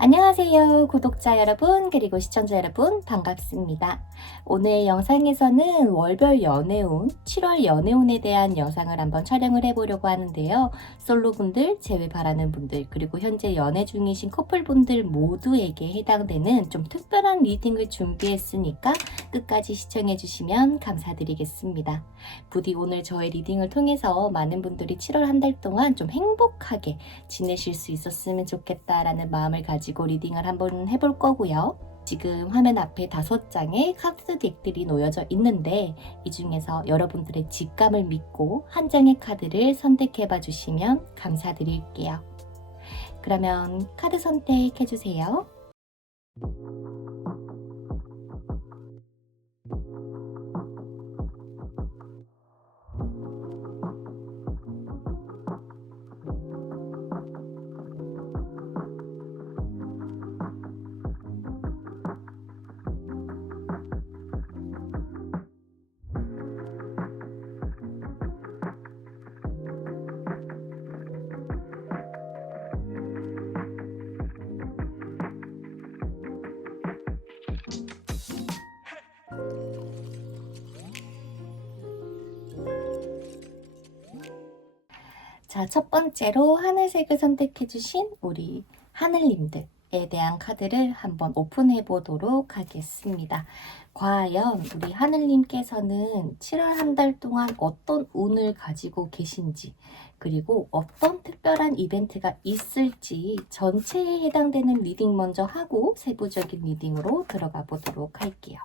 안녕하세요 구독자 여러분 그리고 시청자 여러분 반갑습니다. 오늘 영상에서는 월별 연애운 7월 연애운에 대한 영상을 한번 촬영을 해보려고 하는데요. 솔로분들, 재회 바라는 분들, 그리고 현재 연애 중이신 커플분들 모두에게 해당되는 좀 특별한 리딩을 준비했으니까 끝까지 시청해주시면 감사드리겠습니다. 부디 오늘 저의 리딩을 통해서 많은 분들이 7월 한 달 동안 좀 행복하게 지내실 수 있었으면 좋겠다라는 마음을 가지고 리딩을 한번 해볼 거고요. 지금 화면 앞에 5장의 카드 덱들이 놓여져 있는데 이 중에서 여러분들의 직감을 믿고 한 장의 카드를 선택해 봐 주시면 감사드릴게요. 그러면 카드 선택해 주세요. 자, 첫 번째로 하늘색을 선택해 주신 우리 하늘님들에 대한 카드를 한번 오픈해 보도록 하겠습니다. 과연 우리 하늘님께서는 7월 한 달 동안 어떤 운을 가지고 계신지, 그리고 어떤 특별한 이벤트가 있을지 전체에 해당되는 리딩 먼저 하고 세부적인 리딩으로 들어가 보도록 할게요.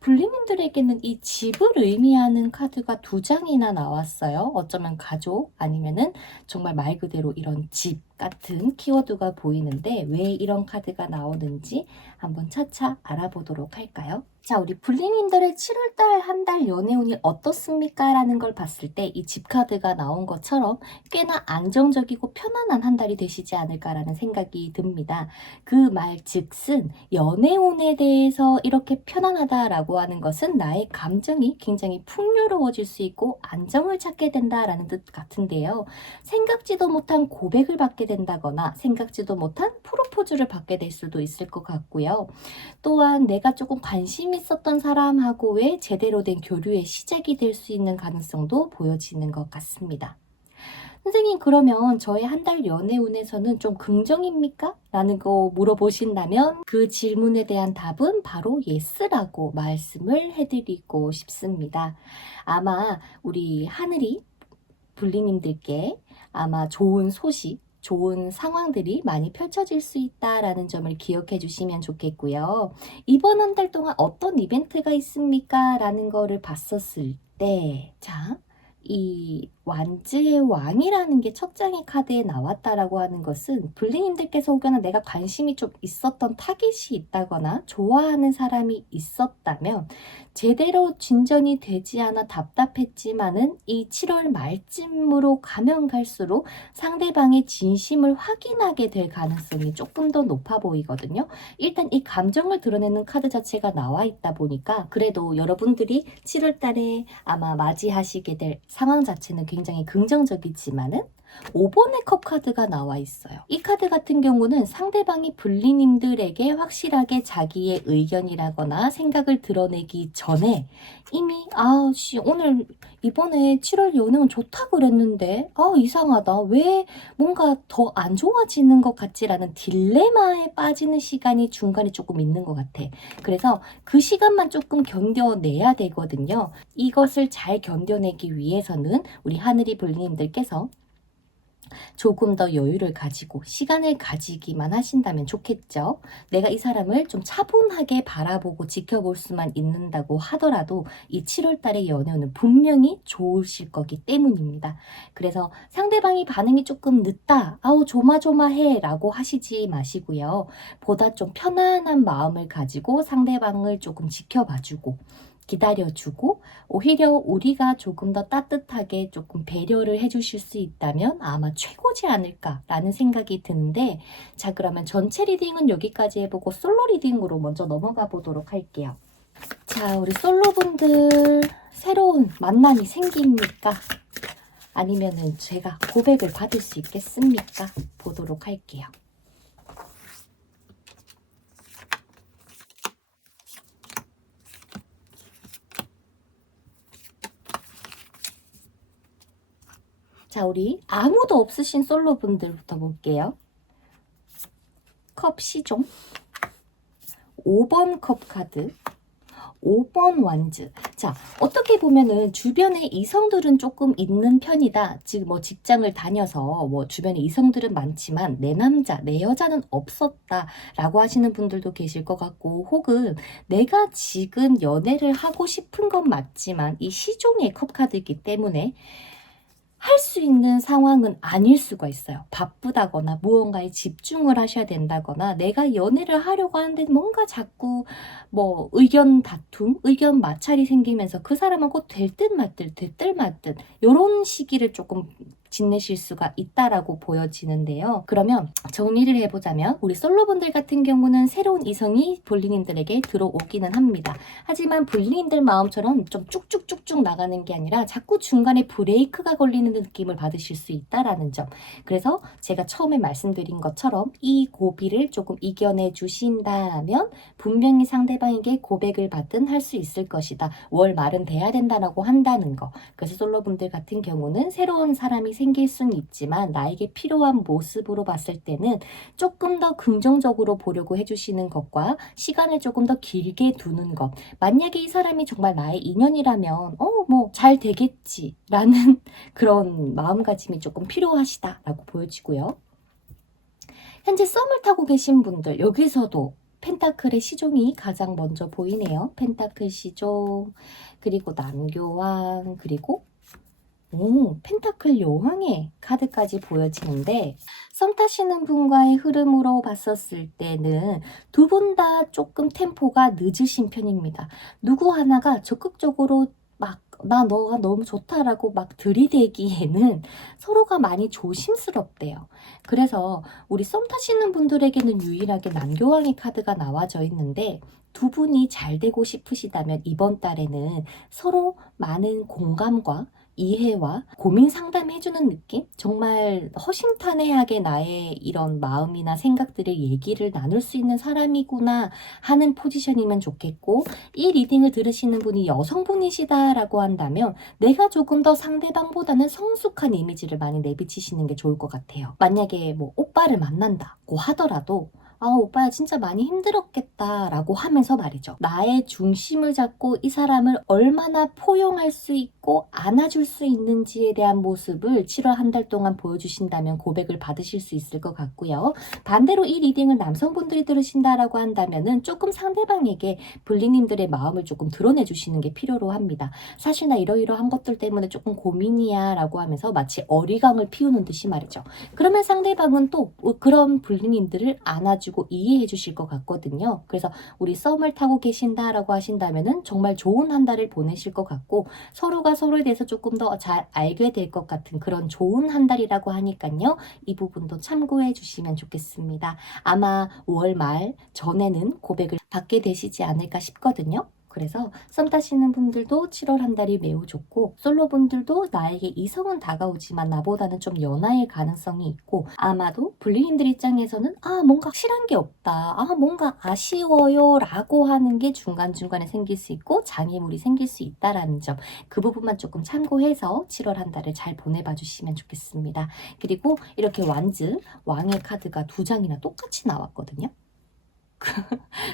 불리님들에게는 이 집을 의미하는 카드가 2장이나 나왔어요. 어쩌면 가족 아니면은 정말 말 그대로 이런 집 같은 키워드가 보이는데 왜 이런 카드가 나오는지 한번 차차 알아보도록 할까요? 자, 우리 불리님들의 7월달 한 달 연애운이 어떻습니까? 라는 걸 봤을 때 이 집 카드가 나온 것처럼 꽤나 안정적이고 편안한 한 달이 되시지 않을까라는 생각이 듭니다. 그 말 즉슨 연애운에 대해서 이렇게 편안하다라고 하는 것은 나의 감정이 굉장히 풍요로워질 수 있고 안정을 찾게 된다라는 뜻 같은데요. 생각지도 못한 고백을 받게 된다거나 생각지도 못한 프로포즈를 받게 될 수도 있을 것 같고요. 또한 내가 조금 관심 있었던 사람하고의 제대로 된 교류의 시작이 될 수 있는 가능성도 보여지는 것 같습니다. 선생님, 그러면 저의 한 달 연애운에서는 좀 긍정입니까? 라는 거 물어보신다면 그 질문에 대한 답은 바로 예스라고 말씀을 해드리고 싶습니다. 아마 우리 하늘이 불리님들께 아마 좋은 소식, 좋은 상황들이 많이 펼쳐질 수 있다라는 점을 기억해 주시면 좋겠고요. 이번 한 달 동안 어떤 이벤트가 있습니까? 라는 거를 봤었을 때, 자, 이 완즈의 왕이라는 게 첫 장의 카드에 나왔다라고 하는 것은 불리님들께서 혹여나 내가 관심이 좀 있었던 타깃이 있다거나 좋아하는 사람이 있었다면 제대로 진전이 되지 않아 답답했지만은 이 7월 말쯤으로 가면 갈수록 상대방의 진심을 확인하게 될 가능성이 조금 더 높아 보이거든요. 일단 이 감정을 드러내는 카드 자체가 나와 있다 보니까 그래도 여러분들이 7월 달에 아마 맞이하시게 될 상황 자체는 굉장히 긍정적이지만은 5번의 컵 카드가 나와 있어요. 이 카드 같은 경우는 상대방이 불리님들에게 확실하게 자기의 의견이라거나 생각을 드러내기 전에 이미 오늘 이번에 7월 연애운 좋다 그랬는데 이상하다. 왜 뭔가 더 안 좋아지는 것 같지라는 딜레마에 빠지는 시간이 중간에 조금 있는 것 같아. 그래서 그 시간만 조금 견뎌내야 되거든요. 이것을 잘 견뎌내기 위해서는 우리 하늘이 불리님들께서 조금 더 여유를 가지고 시간을 가지기만 하신다면 좋겠죠. 내가 이 사람을 좀 차분하게 바라보고 지켜볼 수만 있는다고 하더라도 이 7월 달의 연애운은 분명히 좋으실 거기 때문입니다. 그래서 상대방이 반응이 조금 늦다, 아우 조마조마해 라고 하시지 마시고요. 보다 좀 편안한 마음을 가지고 상대방을 조금 지켜봐주고 기다려주고 오히려 우리가 조금 더 따뜻하게 조금 배려를 해주실 수 있다면 아마 최고지 않을까라는 생각이 드는데, 자 그러면 전체 리딩은 여기까지 해보고 솔로 리딩으로 먼저 넘어가 보도록 할게요. 자, 우리 솔로분들 새로운 만남이 생깁니까? 아니면은 제가 고백을 받을 수 있겠습니까? 보도록 할게요. 자, 우리 아무도 없으신 솔로분들부터 볼게요. 컵 시종, 5번 컵 카드, 5번 완즈. 자, 어떻게 보면은 주변에 이성들은 조금 있는 편이다. 즉 뭐 직장을 다녀서 뭐 주변에 이성들은 많지만 내 남자, 내 여자는 없었다 라고 하시는 분들도 계실 것 같고, 혹은 내가 지금 연애를 하고 싶은 건 맞지만 이 시종의 컵 카드이기 때문에 할 수 있는 상황은 아닐 수가 있어요. 바쁘다거나 무언가에 집중을 하셔야 된다거나 내가 연애를 하려고 하는데 뭔가 자꾸 뭐 의견 다툼, 의견 마찰이 생기면서 그 사람하고 될 듯 말 듯, 될 듯 말 듯 이런 시기를 조금 지내실 수가 있다라고 보여지는데요. 그러면 정리를 해보자면 우리 솔로분들 같은 경우는 새로운 이성이 볼리님들에게 들어오기는 합니다. 하지만 볼리님들 마음처럼 좀 쭉쭉쭉쭉 나가는 게 아니라 자꾸 중간에 브레이크가 걸리는 느낌을 받으실 수 있다라는 점. 그래서 제가 처음에 말씀드린 것처럼 이 고비를 조금 이겨내 주신다면 분명히 상대방에게 고백을 받든 할 수 있을 것이다. 월 말은 돼야 된다라고 한다는 거. 그래서 솔로분들 같은 경우는 새로운 사람이 생길 수는 있지만 나에게 필요한 모습으로 봤을 때는 조금 더 긍정적으로 보려고 해주시는 것과 시간을 조금 더 길게 두는 것. 만약에 이 사람이 정말 나의 인연이라면 뭐 잘 되겠지 라는 그런 마음가짐이 조금 필요하시다라고 보여지고요. 현재 썸을 타고 계신 분들, 여기서도 펜타클의 시종이 가장 먼저 보이네요. 펜타클 시종, 그리고 남교환, 그리고 펜타클 여왕의 카드까지 보여지는데, 썸 타시는 분과의 흐름으로 봤었을 때는 두 분 다 조금 템포가 늦으신 편입니다. 누구 하나가 적극적으로 막 나 너가 너무 좋다라고 막 들이대기에는 서로가 많이 조심스럽대요. 그래서 우리 썸 타시는 분들에게는 유일하게 남교왕의 카드가 나와져 있는데, 두 분이 잘 되고 싶으시다면 이번 달에는 서로 많은 공감과 이해와 고민 상담해주는 느낌? 정말 허심탄회하게 나의 이런 마음이나 생각들을 얘기를 나눌 수 있는 사람이구나 하는 포지션이면 좋겠고, 이 리딩을 들으시는 분이 여성분이시다라고 한다면 내가 조금 더 상대방보다는 성숙한 이미지를 많이 내비치시는 게 좋을 것 같아요. 만약에 뭐 오빠를 만난다고 하더라도 오빠야 진짜 많이 힘들었겠다 라고 하면서 말이죠. 나의 중심을 잡고 이 사람을 얼마나 포용할 수 있고 안아줄 수 있는지에 대한 모습을 7월 한 달 동안 보여주신다면 고백을 받으실 수 있을 것 같고요. 반대로 이 리딩을 남성분들이 들으신다라고 한다면은 조금 상대방에게 블리님들의 마음을 조금 드러내주시는 게 필요로 합니다. 사실 나 이러이러한 것들 때문에 조금 고민이야 라고 하면서 마치 어리광을 피우는 듯이 말이죠. 그러면 상대방은 또 그런 블리님들을 안아주고 이해해 주실 것 같거든요. 그래서 우리 썸을 타고 계신다라고 하신다면은 정말 좋은 한 달을 보내실 것 같고, 서로가 서로에 대해서 조금 더 잘 알게 될 것 같은 그런 좋은 한 달이라고 하니까요. 이 부분도 참고해 주시면 좋겠습니다. 아마 5월 말 전에는 고백을 받게 되시지 않을까 싶거든요. 그래서 썸 타시는 분들도 7월 한 달이 매우 좋고, 솔로분들도 나에게 이성은 다가오지만 나보다는 좀 연하의 가능성이 있고, 아마도 블리님들 입장에서는 뭔가 실한 게 없다, 뭔가 아쉬워요 라고 하는 게 중간중간에 생길 수 있고 장애물이 생길 수 있다라는 점, 그 부분만 조금 참고해서 7월 한 달을 잘 보내봐 주시면 좋겠습니다. 그리고 이렇게 완즈, 왕의 카드가 두 장이나 똑같이 나왔거든요.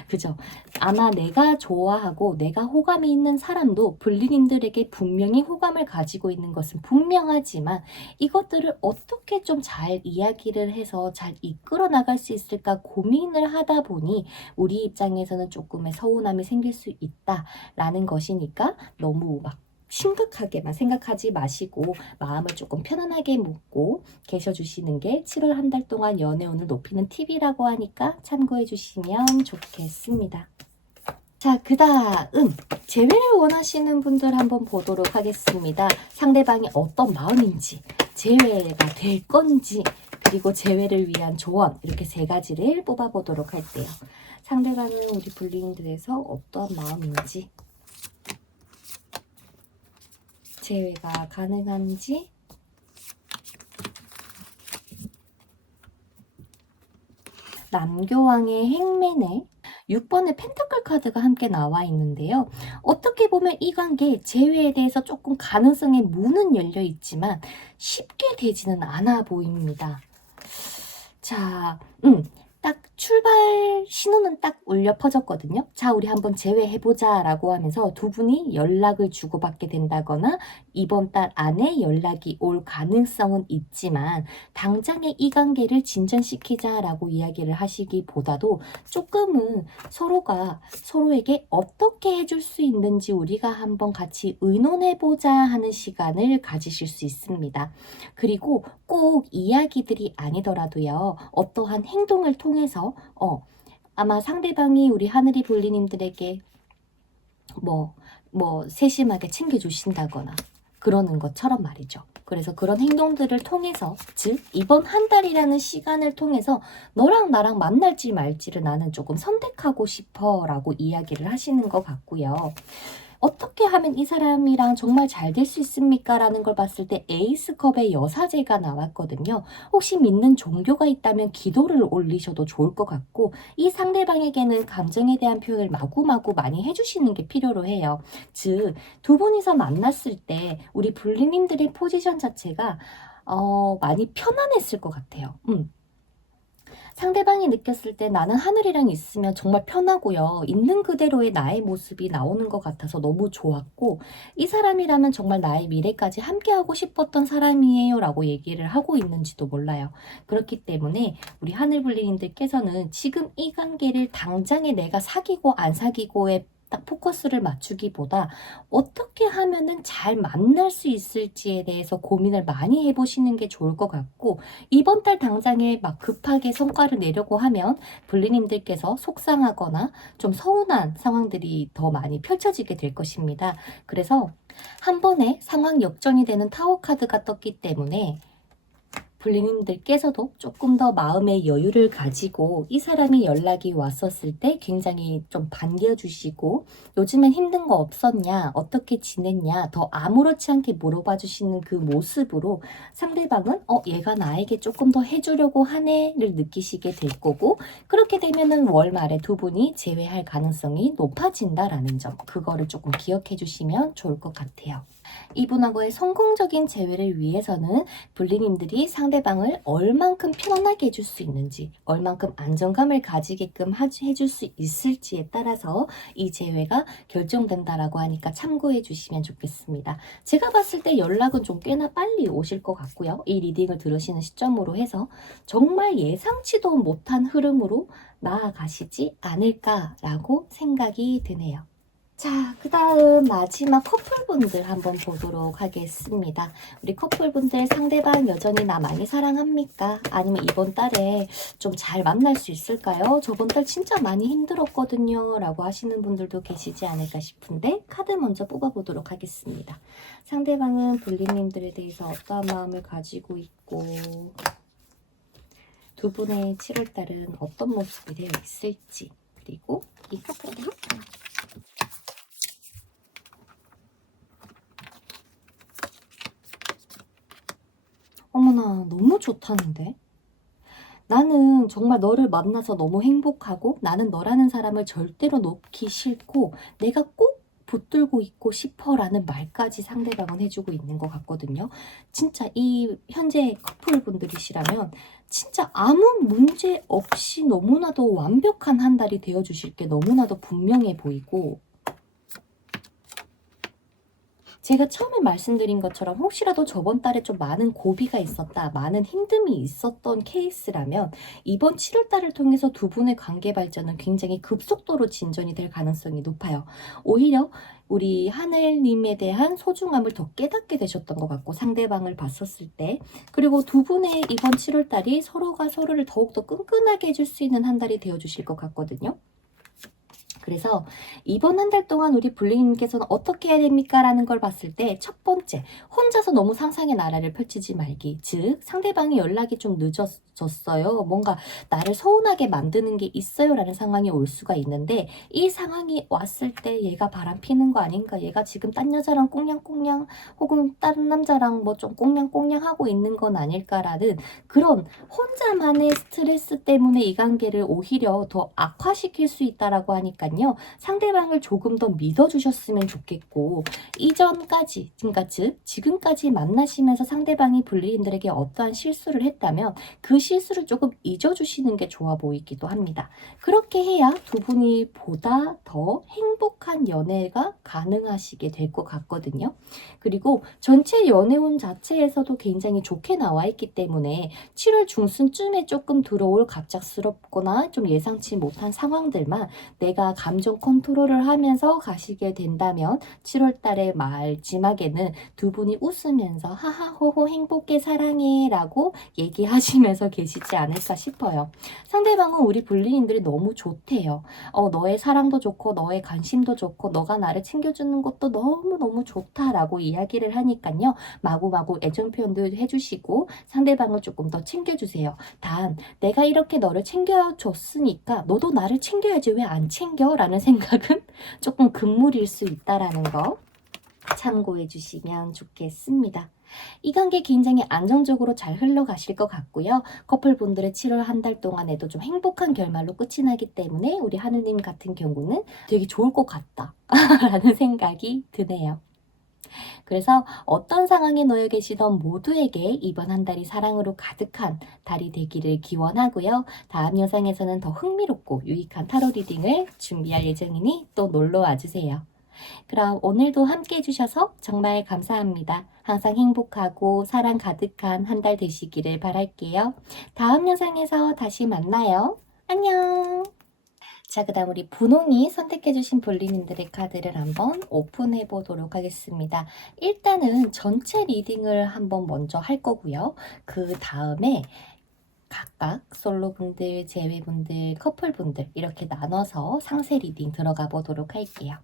그죠? 아마 내가 좋아하고 내가 호감이 있는 사람도 불리님들에게 분명히 호감을 가지고 있는 것은 분명하지만 이것들을 어떻게 좀 잘 이야기를 해서 잘 이끌어 나갈 수 있을까 고민을 하다 보니 우리 입장에서는 조금의 서운함이 생길 수 있다라는 것이니까 너무 막 심각하게만 생각하지 마시고 마음을 조금 편안하게 먹고 계셔주시는 게 7월 한 달 동안 연애운을 높이는 팁이라고 하니까 참고해 주시면 좋겠습니다. 자, 그 다음 재회를 원하시는 분들 한번 보도록 하겠습니다. 상대방이 어떤 마음인지, 재회가 될 건지, 그리고 재회를 위한 조언, 이렇게 세 가지를 뽑아보도록 할게요. 상대방은 우리 불리인들에서 어떤 마음인지, 재회가 가능한지, 남교왕의 행맨에 6번의 펜타클 카드가 함께 나와 있는데요. 어떻게 보면 이 관계 재회에 대해서 조금 가능성의 문은 열려 있지만 쉽게 되지는 않아 보입니다. 자, 딱 출발 신호는 딱 울려 퍼졌거든요. 자, 우리 한번 재회해보자 라고 하면서 두 분이 연락을 주고받게 된다거나 이번 달 안에 연락이 올 가능성은 있지만 당장에 이 관계를 진전시키자 라고 이야기를 하시기보다도 조금은 서로가 서로에게 어떻게 해줄 수 있는지 우리가 한번 같이 의논해보자 하는 시간을 가지실 수 있습니다. 그리고 꼭 이야기들이 아니더라도요. 어떠한 행동을 통해서 아마 상대방이 우리 하늘이 불리님들에게 세심하게 챙겨주신다거나 그러는 것처럼 말이죠. 그래서 그런 행동들을 통해서, 즉 이번 한 달이라는 시간을 통해서 너랑 나랑 만날지 말지를 나는 조금 선택하고 싶어 라고 이야기를 하시는 것 같고요. 어떻게 하면 이 사람이랑 정말 잘 될 수 있습니까? 라는 걸 봤을 때 에이스컵의 여사제가 나왔거든요. 혹시 믿는 종교가 있다면 기도를 올리셔도 좋을 것 같고 이 상대방에게는 감정에 대한 표현을 마구마구 많이 해주시는 게 필요로 해요. 즉, 두 분이서 만났을 때 우리 불리님들의 포지션 자체가 많이 편안했을 것 같아요. 상대방이 느꼈을 때 나는 하늘이랑 있으면 정말 편하고요. 있는 그대로의 나의 모습이 나오는 것 같아서 너무 좋았고 이 사람이라면 정말 나의 미래까지 함께하고 싶었던 사람이에요 라고 얘기를 하고 있는지도 몰라요. 그렇기 때문에 우리 하늘불리님들께서는 지금 이 관계를 당장에 내가 사귀고 안 사귀고에 딱 포커스를 맞추기보다 어떻게 하면은 잘 만날 수 있을지에 대해서 고민을 많이 해보시는 게 좋을 것 같고 이번 달 당장에 막 급하게 성과를 내려고 하면 불리님들께서 속상하거나 좀 서운한 상황들이 더 많이 펼쳐지게 될 것입니다. 그래서 한 번에 상황 역전이 되는 타워 카드가 떴기 때문에 불리님들께서도 조금 더 마음의 여유를 가지고 이 사람이 연락이 왔었을 때 굉장히 좀 반겨주시고 요즘엔 힘든 거 없었냐? 어떻게 지냈냐? 더 아무렇지 않게 물어봐 주시는 그 모습으로 상대방은 얘가 나에게 조금 더 해주려고 하네를 느끼시게 될 거고 그렇게 되면은 월 말에 두 분이 재회할 가능성이 높아진다라는 점 그거를 조금 기억해 주시면 좋을 것 같아요. 이분하고의 성공적인 재회를 위해서는 불리님들이 상대방을 얼만큼 편안하게 해줄 수 있는지 얼만큼 안정감을 가지게끔 해줄 수 있을지에 따라서 이 재회가 결정된다라고 하니까 참고해 주시면 좋겠습니다. 제가 봤을 때 연락은 좀 꽤나 빨리 오실 것 같고요. 이 리딩을 들으시는 시점으로 해서 정말 예상치도 못한 흐름으로 나아가시지 않을까라고 생각이 드네요. 자, 그 다음 마지막 커플분들 한번 보도록 하겠습니다. 우리 커플분들 상대방 여전히 나 많이 사랑합니까? 아니면 이번 달에 좀 잘 만날 수 있을까요? 저번 달 진짜 많이 힘들었거든요. 라고 하시는 분들도 계시지 않을까 싶은데 카드 먼저 뽑아보도록 하겠습니다. 상대방은 불리님들에 대해서 어떠한 마음을 가지고 있고 두 분의 7월달은 어떤 모습이 되어 있을지 그리고 이 커플도 어머나 너무 좋다는데? 나는 정말 너를 만나서 너무 행복하고 나는 너라는 사람을 절대로 놓기 싫고 내가 꼭 붙들고 있고 싶어라는 말까지 상대방은 해주고 있는 것 같거든요. 진짜 이 현재 커플분들이시라면 진짜 아무 문제 없이 너무나도 완벽한 한 달이 되어주실 게 너무나도 분명해 보이고, 제가 처음에 말씀드린 것처럼 혹시라도 저번 달에 좀 많은 고비가 있었다, 많은 힘듦이 있었던 케이스라면 이번 7월 달을 통해서 두 분의 관계 발전은 굉장히 급속도로 진전이 될 가능성이 높아요. 오히려 우리 하늘님에 대한 소중함을 더 깨닫게 되셨던 것 같고, 상대방을 봤었을 때. 그리고 두 분의 이번 7월 달이 서로가 서로를 더욱더 끈끈하게 해줄 수 있는 한 달이 되어주실 것 같거든요. 그래서 이번 한 달 동안 우리 블링님께서는 어떻게 해야 됩니까? 라는 걸 봤을 때 첫 번째, 혼자서 너무 상상의 나라를 펼치지 말기. 즉, 상대방이 연락이 좀 늦어졌어요. 뭔가 나를 서운하게 만드는 게 있어요. 라는 상황이 올 수가 있는데, 이 상황이 왔을 때 얘가 바람 피는 거 아닌가? 얘가 지금 딴 여자랑 꽁냥꽁냥 혹은 다른 남자랑 뭐 좀 꽁냥꽁냥 하고 있는 건 아닐까라는 그런 혼자만의 스트레스 때문에 이 관계를 오히려 더 악화시킬 수 있다라고 하니까요. 상대방을 조금 더 믿어주셨으면 좋겠고, 이전까지, 그러니까 즉 지금까지 만나시면서 상대방이 블리인들에게 어떠한 실수를 했다면 그 실수를 조금 잊어주시는 게 좋아 보이기도 합니다. 그렇게 해야 두 분이 보다 더 행복한 연애가 가능하시게 될 것 같거든요. 그리고 전체 연애운 자체에서도 굉장히 좋게 나와 있기 때문에 7월 중순쯤에 조금 들어올 갑작스럽거나 좀 예상치 못한 상황들만 내가 감정 컨트롤을 하면서 가시게 된다면 7월 달의 마지막에는 두 분이 웃으면서 하하호호 행복해 사랑해 라고 얘기하시면서 계시지 않을까 싶어요. 상대방은 우리 블리인들이 너무 좋대요. 너의 사랑도 좋고 너의 관심도 좋고 너가 나를 챙겨주는 것도 너무너무 좋다라고 이야기를 하니까요. 마구마구 애정 표현도 해주시고 상대방을 조금 더 챙겨주세요. 단 내가 이렇게 너를 챙겨줬으니까 너도 나를 챙겨야지 왜 안 챙겨? 라는 생각은 조금 금물일 수 있다라는 거 참고해 주시면 좋겠습니다. 이 관계 굉장히 안정적으로 잘 흘러가실 것 같고요. 커플분들의 7월 한 달 동안에도 좀 행복한 결말로 끝이 나기 때문에 우리 하느님 같은 경우는 되게 좋을 것 같다 라는 생각이 드네요. 그래서 어떤 상황에 놓여 계시던 모두에게 이번 한 달이 사랑으로 가득한 달이 되기를 기원하고요. 다음 영상에서는 더 흥미롭고 유익한 타로 리딩을 준비할 예정이니 또 놀러 와주세요. 그럼 오늘도 함께 해주셔서 정말 감사합니다. 항상 행복하고 사랑 가득한 한 달 되시기를 바랄게요. 다음 영상에서 다시 만나요. 안녕. 자, 그 다음 우리 분홍이 선택해주신 볼리님들의 카드를 한번 오픈해 보도록 하겠습니다. 일단은 전체 리딩을 한번 먼저 할 거고요. 그 다음에 각각 솔로분들, 재회분들, 커플분들 이렇게 나눠서 상세 리딩 들어가 보도록 할게요.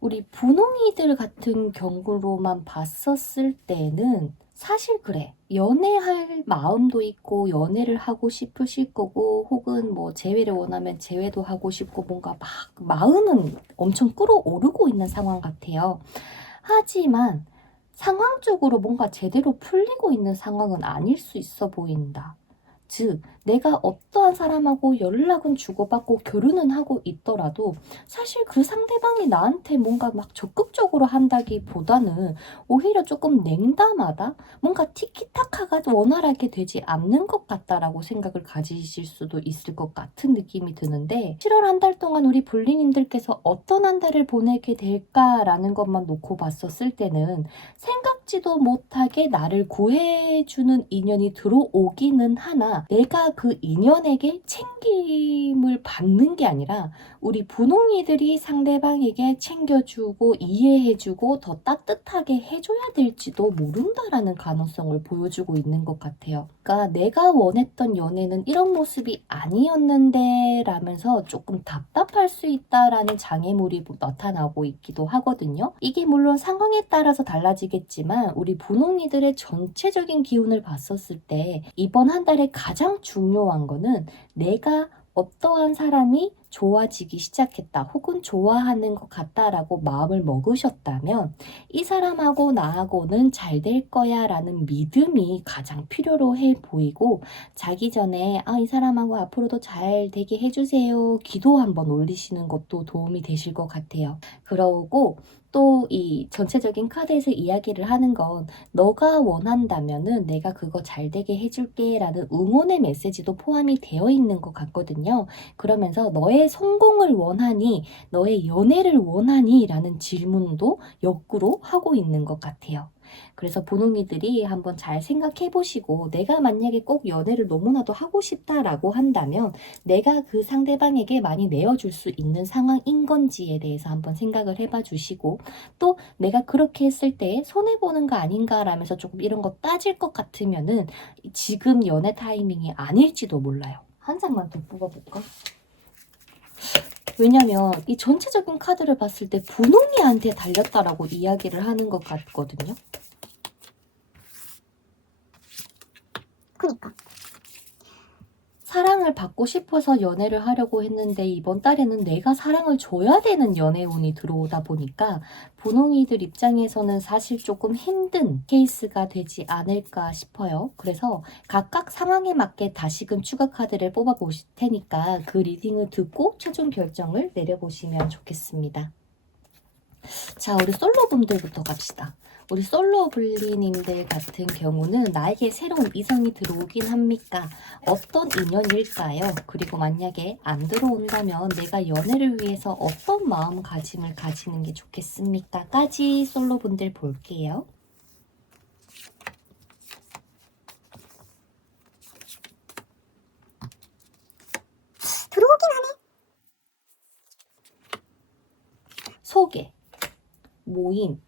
우리 분홍이들 같은 경우로만 봤었을 때는 사실 그래. 연애할 마음도 있고 연애를 하고 싶으실 거고 혹은 뭐 재회를 원하면 재회도 하고 싶고 뭔가 막 마음은 엄청 끌어오르고 있는 상황 같아요. 하지만 상황적으로 뭔가 제대로 풀리고 있는 상황은 아닐 수 있어 보인다. 즉, 내가 어떠한 사람하고 연락은 주고받고 결혼은 하고 있더라도 사실 그 상대방이 나한테 뭔가 막 적극적으로 한다기보다는 오히려 조금 냉담하다? 뭔가 티키타카가 원활하게 되지 않는 것 같다라고 생각을 가지실 수도 있을 것 같은 느낌이 드는데 7월 한 달 동안 우리 볼리님들께서 어떤 한 달을 보내게 될까라는 것만 놓고 봤었을 때는 생각지도 못하게 나를 구해주는 인연이 들어오기는 하나 내가 그 인연에게 챙김을 받는 게 아니라 우리 분홍이들이 상대방에게 챙겨주고 이해해주고 더 따뜻하게 해줘야 될지도 모른다라는 가능성을 보여주고 있는 것 같아요. 그러니까 내가 원했던 연애는 이런 모습이 아니었는데 라면서 조금 답답할 수 있다라는 장애물이 나타나고 있기도 하거든요. 이게 물론 상황에 따라서 달라지겠지만 우리 분홍이들의 전체적인 기운을 봤었을 때 이번 한 달에 가장 중요한 거는 내가 어떠한 사람이 좋아지기 시작했다 혹은 좋아하는 것 같다라고 마음을 먹으셨다면 이 사람하고 나하고는 잘 될 거야 라는 믿음이 가장 필요로 해 보이고, 자기 전에 이 사람하고 앞으로도 잘 되게 해주세요 기도 한번 올리시는 것도 도움이 되실 것 같아요. 그러고 또 이 전체적인 카드에서 이야기를 하는 건 너가 원한다면은 내가 그거 잘 되게 해줄게 라는 응원의 메시지도 포함이 되어 있는 것 같거든요. 그러면서 너의 성공을 원하니, 너의 연애를 원하니 라는 질문도 역으로 하고 있는 것 같아요. 그래서 보농이들이 한번 잘 생각해 보시고, 내가 만약에 꼭 연애를 너무나도 하고 싶다라고 한다면 내가 그 상대방에게 많이 내어줄 수 있는 상황인 건지에 대해서 한번 생각을 해봐 주시고, 또 내가 그렇게 했을 때 손해보는 거 아닌가 라면서 조금 이런 거 따질 것 같으면은 지금 연애 타이밍이 아닐지도 몰라요. 한 장만 더 뽑아볼까? 왜냐면 이 전체적인 카드를 봤을 때 분홍이한테 달렸다라고 이야기를 하는 것 같거든요. 그니까. 사랑을 받고 싶어서 연애를 하려고 했는데 이번 달에는 내가 사랑을 줘야 되는 연애운이 들어오다 보니까 분홍이들 입장에서는 사실 조금 힘든 케이스가 되지 않을까 싶어요. 그래서 각각 상황에 맞게 다시금 추가 카드를 뽑아 보실 테니까 그 리딩을 듣고 최종 결정을 내려보시면 좋겠습니다. 자, 우리 솔로분들부터 갑시다. 우리 솔로블리님들 같은 경우는 나에게 새로운 이성이 들어오긴 합니까? 어떤 인연일까요? 그리고 만약에 안 들어온다면 내가 연애를 위해서 어떤 마음가짐을 가지는 게 좋겠습니까? 까지 솔로분들 볼게요. 들어오긴 하네. 소개, 모임,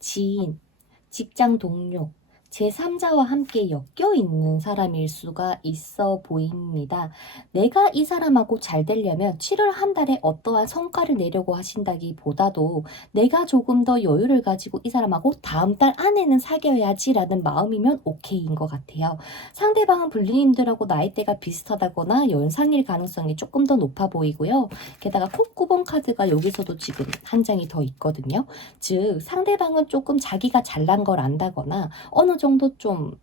지인, 직장 동료, 제3자와 함께 엮여 있는 사람일 수가 있어 보입니다. 내가 이 사람하고 잘 되려면 7월 한 달에 어떠한 성과를 내려고 하신다기보다도 내가 조금 더 여유를 가지고 이 사람하고 다음 달 안에는 사귀어야지라는 마음이면 오케이인 것 같아요. 상대방은 블리님들하고 나이대가 비슷하다거나 연상일 가능성이 조금 더 높아 보이고요. 게다가 콧구멍 카드가 여기서도 지금 한 장이 더 있거든요. 즉 상대방은 조금 자기가 잘난 걸 안다거나 어느 정도 좀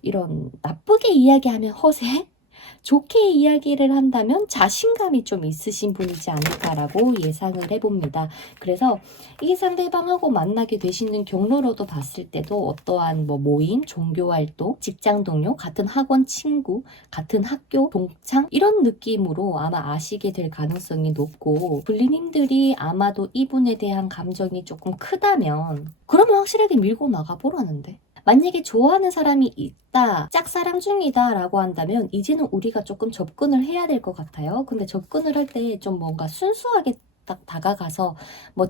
이런 나쁘게 이야기하면 허세? 좋게 이야기를 한다면 자신감이 좀 있으신 분이지 않을까라고 예상을 해봅니다. 그래서 이 상대방하고 만나게 되시는 경로로도 봤을 때도 어떠한 모임, 종교활동, 직장 동료, 같은 학원 친구, 같은 학교 동창 이런 느낌으로 아마 아시게 될 가능성이 높고, 블리님들이 아마도 이분에 대한 감정이 조금 크다면 그러면 확실하게 밀고 나가보라는데, 만약에 좋아하는 사람이 있다, 짝사랑 중이다 라고 한다면 이제는 우리가 조금 접근을 해야 될 것 같아요. 근데 접근을 할 때 좀 뭔가 순수하게 딱 다가가서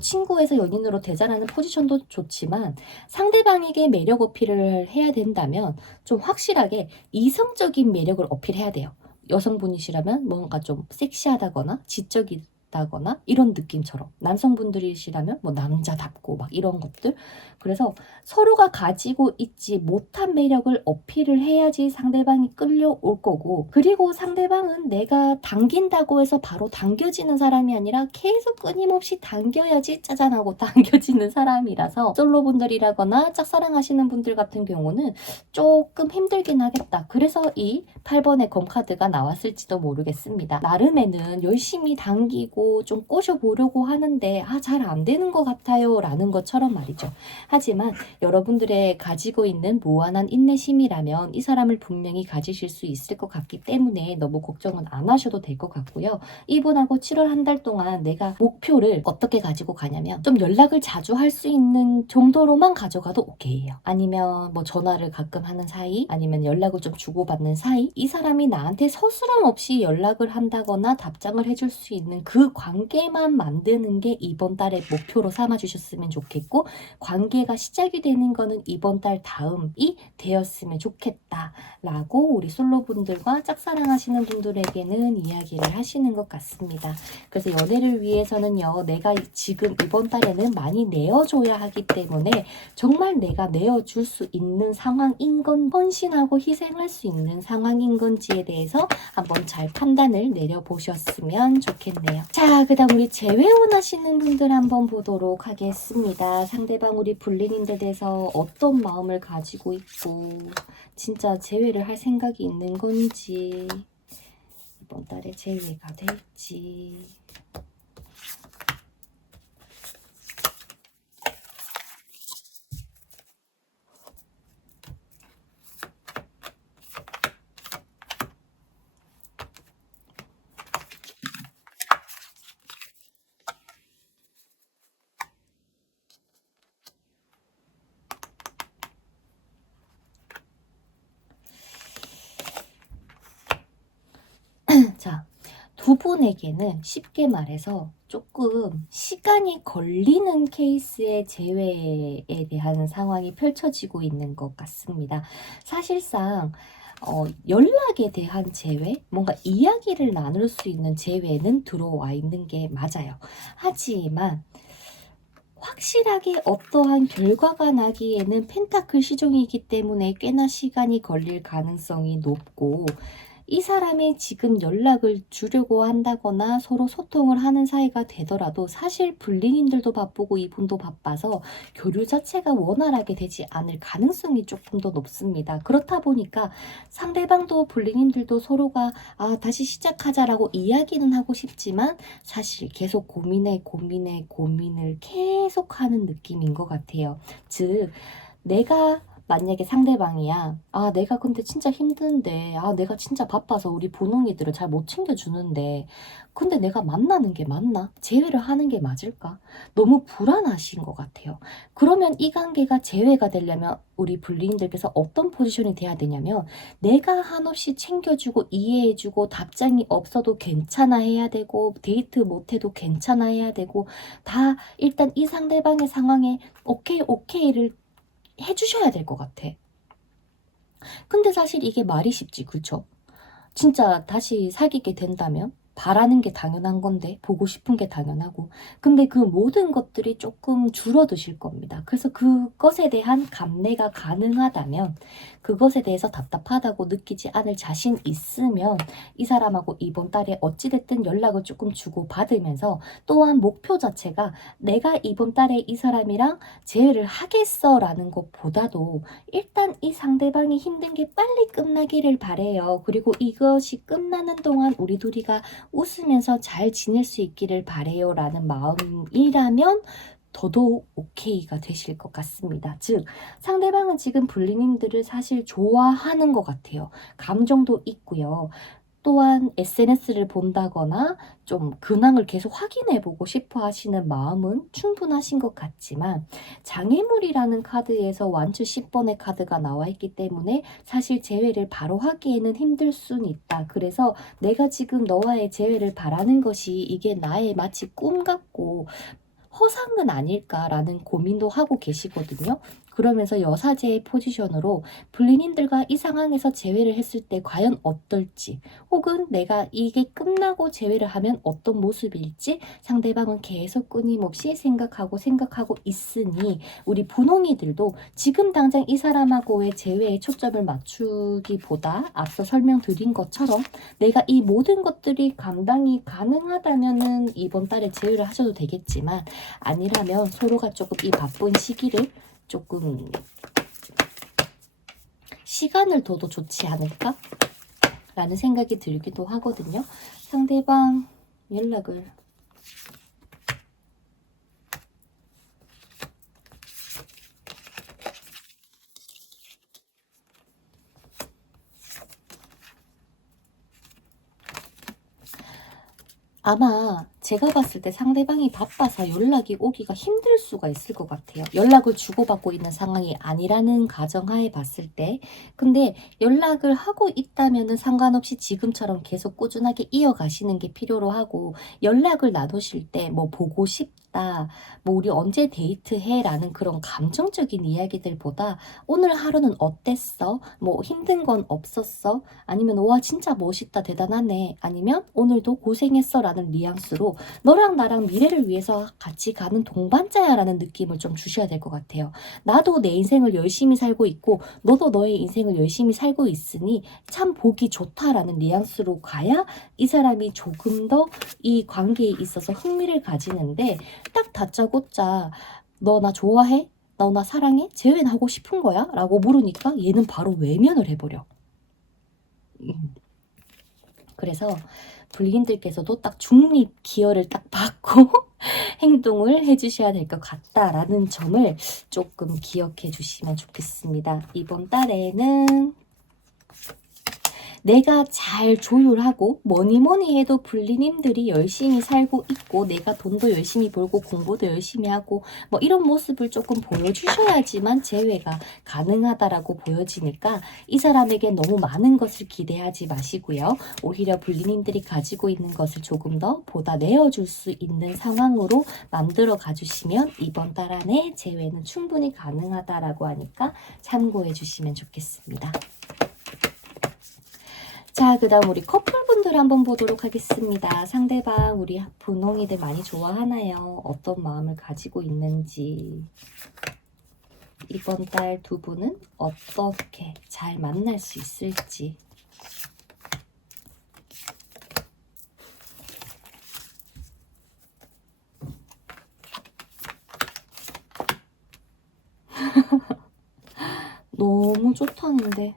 친구에서 연인으로 되자라는 포지션도 좋지만, 상대방에게 매력 어필을 해야 된다면 좀 확실하게 이성적인 매력을 어필해야 돼요. 여성분이시라면 뭔가 좀 섹시하다거나 지적이다거나 이런 느낌처럼, 남성분들이시라면 남자답고 막 이런 것들. 그래서 서로가 가지고 있지 못한 매력을 어필을 해야지 상대방이 끌려올 거고, 그리고 상대방은 내가 당긴다고 해서 바로 당겨지는 사람이 아니라 계속 끊임없이 당겨야지 짜잔하고 당겨지는 사람이라서 솔로분들이라거나 짝사랑하시는 분들 같은 경우는 조금 힘들긴 하겠다. 그래서 이 8번의 검카드가 나왔을지도 모르겠습니다. 나름에는 열심히 당기고 좀 꼬셔보려고 하는데 잘 안 되는 것 같아요 라는 것처럼 말이죠. 하지만 여러분들의 가지고 있는 무한한 인내심이라면 이 사람을 분명히 가지실 수 있을 것 같기 때문에 너무 걱정은 안 하셔도 될 것 같고요. 이분하고 7월 한 달 동안 내가 목표를 어떻게 가지고 가냐면 좀 연락을 자주 할 수 있는 정도로만 가져가도 오케이예요. 아니면 전화를 가끔 하는 사이, 아니면 연락을 좀 주고받는 사이, 이 사람이 나한테 서스럼 없이 연락을 한다거나 답장을 해줄 수 있는 그 관계만 만드는 게 이번 달의 목표로 삼아주셨으면 좋겠고, 관계가 시작이 되는 거는 이번 달 다음이 되었으면 좋겠다 라고 우리 솔로분들과 짝사랑하시는 분들에게는 이야기를 하시는 것 같습니다. 그래서 연애를 위해서는요, 내가 지금 이번 달에는 많이 내어줘야 하기 때문에 정말 내가 내어줄 수 있는 상황인 건 헌신하고 희생할 수 있는 상황이 상황인 건지에 대해서 한번 잘 판단을 내려보셨으면 좋겠네요. 자, 그 다음 우리 재회 원하시는 분들 한번 보도록 하겠습니다. 상대방 우리 불리님들에 대해서 어떤 마음을 가지고 있고 진짜 재회를 할 생각이 있는 건지, 이번 달에 재회가 될지. 자, 두 분에게는 쉽게 말해서 조금 시간이 걸리는 케이스의 재회에 대한 상황이 펼쳐지고 있는 것 같습니다. 사실상 연락에 대한 재회, 뭔가 이야기를 나눌 수 있는 재회는 들어와 있는 게 맞아요. 하지만 확실하게 어떠한 결과가 나기에는 펜타클 시종이기 때문에 꽤나 시간이 걸릴 가능성이 높고, 이 사람이 지금 연락을 주려고 한다거나 서로 소통을 하는 사이가 되더라도 사실 불링님들도 바쁘고 이분도 바빠서 교류 자체가 원활하게 되지 않을 가능성이 조금 더 높습니다. 그렇다 보니까 상대방도 불링님들도 서로가 다시 시작하자라고 이야기는 하고 싶지만 사실 계속 고민을 계속하는 느낌인 것 같아요. 즉, 내가 만약에 상대방이야. 내가 근데 진짜 힘든데, 내가 진짜 바빠서 우리 분홍이들을 잘 못 챙겨주는데, 근데 내가 만나는 게 맞나? 재회를 하는 게 맞을까? 너무 불안하신 것 같아요. 그러면 이 관계가 재회가 되려면 우리 불리인들께서 어떤 포지션이 돼야 되냐면, 내가 한없이 챙겨주고 이해해주고 답장이 없어도 괜찮아 해야 되고, 데이트 못해도 괜찮아 해야 되고, 다 일단 이 상대방의 상황에 오케이를 해주셔야 될 것 같아. 근데 사실 이게 말이 쉽지, 그쵸? 진짜 다시 사귀게 된다면 바라는 게 당연한 건데, 보고 싶은 게 당연하고, 근데 그 모든 것들이 조금 줄어드실 겁니다. 그래서 그것에 대한 감내가 가능하다면, 그것에 대해서 답답하다고 느끼지 않을 자신 있으면 이 사람하고 이번 달에 어찌됐든 연락을 조금 주고받으면서, 또한 목표 자체가 내가 이번 달에 이 사람이랑 재회를 하겠어 라는 것보다도 일단 이 상대방이 힘든 게 빨리 끝나기를 바래요. 그리고 이것이 끝나는 동안 우리 둘이가 웃으면서 잘 지낼 수 있기를 바래요 라는 마음이라면 더더욱 오케이가 되실 것 같습니다. 즉, 상대방은 지금 불리님들을 사실 좋아하는 것 같아요. 감정도 있고요. 또한 SNS를 본다거나 좀 근황을 계속 확인해보고 싶어 하시는 마음은 충분하신 것 같지만, 장애물이라는 카드에서 완주 10번의 카드가 나와 있기 때문에 사실 재회를 바로 하기에는 힘들 수는 있다. 그래서 내가 지금 너와의 재회를 바라는 것이 이게 나의 마치 꿈 같고 허상은 아닐까라는 고민도 하고 계시거든요. 그러면서 여사제의 포지션으로 불리님들과 이 상황에서 재회를 했을 때 과연 어떨지, 혹은 내가 이게 끝나고 재회를 하면 어떤 모습일지 상대방은 계속 끊임없이 생각하고 있으니, 우리 분홍이들도 지금 당장 이 사람하고의 재회에 초점을 맞추기보다 앞서 설명드린 것처럼 내가 이 모든 것들이 감당이 가능하다면은 이번 달에 재회를 하셔도 되겠지만, 아니라면 서로가 조금 이 바쁜 시기를 조금 시간을 둬도 좋지 않을까? 라는 생각이 들기도 하거든요. 상대방 연락을 아마 제가 봤을 때 상대방이 바빠서 연락이 오기가 힘들 수가 있을 것 같아요. 연락을 주고받고 있는 상황이 아니라는 가정하에 봤을 때. 근데 연락을 하고 있다면은 상관없이 지금처럼 계속 꾸준하게 이어가시는 게 필요로 하고, 연락을 나누실 때 뭐 보고 싶다, 뭐 우리 언제 데이트해 라는 그런 감정적인 이야기들보다 오늘 하루는 어땠어? 뭐 힘든 건 없었어? 아니면 와 진짜 멋있다, 대단하네, 아니면 오늘도 고생했어 라는 뉘앙스로 아니더라도 너랑 나랑 미래를 위해서 같이 가는 동반자야 라는 느낌을 좀 주셔야 될 것 같아요. 나도 내 인생을 열심히 살고 있고 너도 너의 인생을 열심히 살고 있으니 참 보기 좋다라는 뉘앙스로 가야 이 사람이 조금 더 이 관계에 있어서 흥미를 가지는데, 딱 다짜고짜 너 나 좋아해? 너 나 사랑해? 재회하고 싶은 거야? 라고 물으니까 얘는 바로 외면을 해버려. 그래서 불린들께서도 딱 중립 기여를 딱 받고 행동을 해주셔야 될 것 같다라는 점을 조금 기억해 주시면 좋겠습니다. 이번 달에는 내가 잘 조율하고 뭐니 해도 불리님들이 열심히 살고 있고 내가 돈도 열심히 벌고 공부도 열심히 하고 뭐 이런 모습을 조금 보여주셔야지만 재회가 가능하다라고 보여지니까 이 사람에게 너무 많은 것을 기대하지 마시고요. 오히려 불리님들이 가지고 있는 것을 조금 더 보다 내어줄 수 있는 상황으로 만들어 가주시면 이번 달 안에 재회는 충분히 가능하다라고 하니까 참고해 주시면 좋겠습니다. 자, 그 다음 우리 커플분들 한번 보도록 하겠습니다. 상대방 우리 분홍이들 많이 좋아하나요? 어떤 마음을 가지고 있는지. 이번 달 두 분은 어떻게 잘 만날 수 있을지. 너무 좋다는데.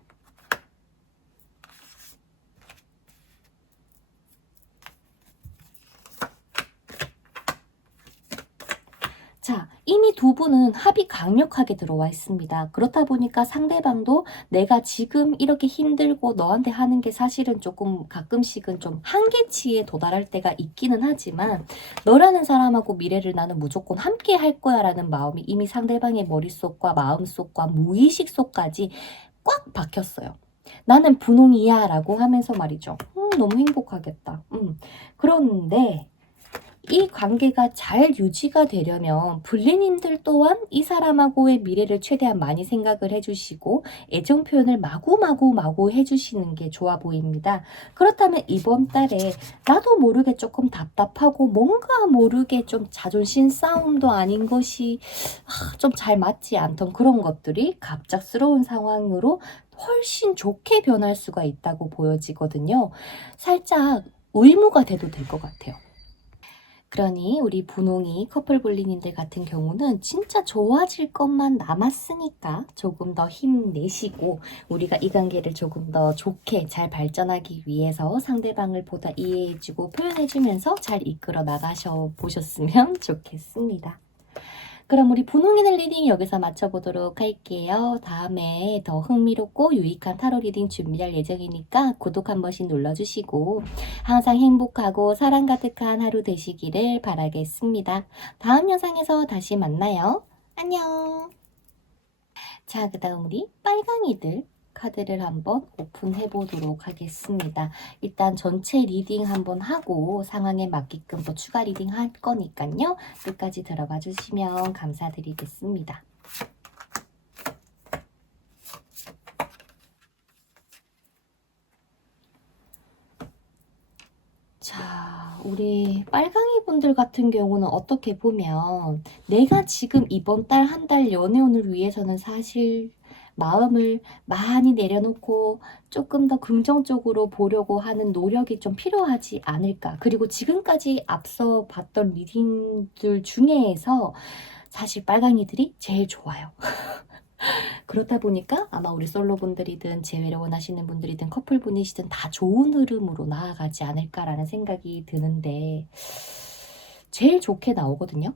자, 이미 두 분은 합이 강력하게 들어와 있습니다. 그렇다 보니까 상대방도 내가 지금 이렇게 힘들고 너한테 하는 게 사실은 조금 가끔씩은 좀 한계치에 도달할 때가 있기는 하지만 너라는 사람하고 미래를 나는 무조건 함께 할 거야 라는 마음이 이미 상대방의 머릿속과 마음속과 무의식 속까지 꽉 박혔어요. 나는 분홍이야 라고 하면서 말이죠. 너무 행복하겠다. 그런데 이 관계가 잘 유지가 되려면 불리님들 또한 이 사람하고의 미래를 최대한 많이 생각을 해주시고 애정 표현을 마구 해주시는 게 좋아 보입니다. 그렇다면 이번 달에 나도 모르게 조금 답답하고 뭔가 모르게 좀 자존심 싸움도 아닌 것이 좀 잘 맞지 않던 그런 것들이 갑작스러운 상황으로 훨씬 좋게 변할 수가 있다고 보여지거든요. 살짝 의무가 돼도 될 것 같아요. 그러니 우리 분홍이 커플 불리님들 같은 경우는 진짜 좋아질 것만 남았으니까 조금 더 힘내시고 우리가 이 관계를 조금 더 좋게 잘 발전하기 위해서 상대방을 보다 이해해주고 표현해주면서 잘 이끌어 나가셔 보셨으면 좋겠습니다. 그럼 우리 분홍이들 리딩 여기서 마쳐보도록 할게요. 다음에 더 흥미롭고 유익한 타로 리딩 준비할 예정이니까 구독 한 번씩 눌러주시고 항상 행복하고 사랑 가득한 하루 되시기를 바라겠습니다. 다음 영상에서 다시 만나요. 안녕. 자, 그 다음 우리 빨강이들 카드를 한번 오픈해 보도록 하겠습니다. 일단 전체 리딩 한번 하고 상황에 맞게끔 또 추가 리딩 할 거니까요. 끝까지 들어봐 주시면 감사드리겠습니다. 자, 우리 빨강이 분들 같은 경우는 어떻게 보면 내가 지금 이번 달 한 달 연애운을 위해서는 사실 마음을 많이 내려놓고 조금 더 긍정적으로 보려고 하는 노력이 좀 필요하지 않을까. 그리고 지금까지 앞서 봤던 리딩들 중에서 사실 빨강이들이 제일 좋아요. 그렇다 보니까 아마 우리 솔로분들이든 재회를 원하시는 분들이든 커플분이시든 다 좋은 흐름으로 나아가지 않을까라는 생각이 드는데 제일 좋게 나오거든요.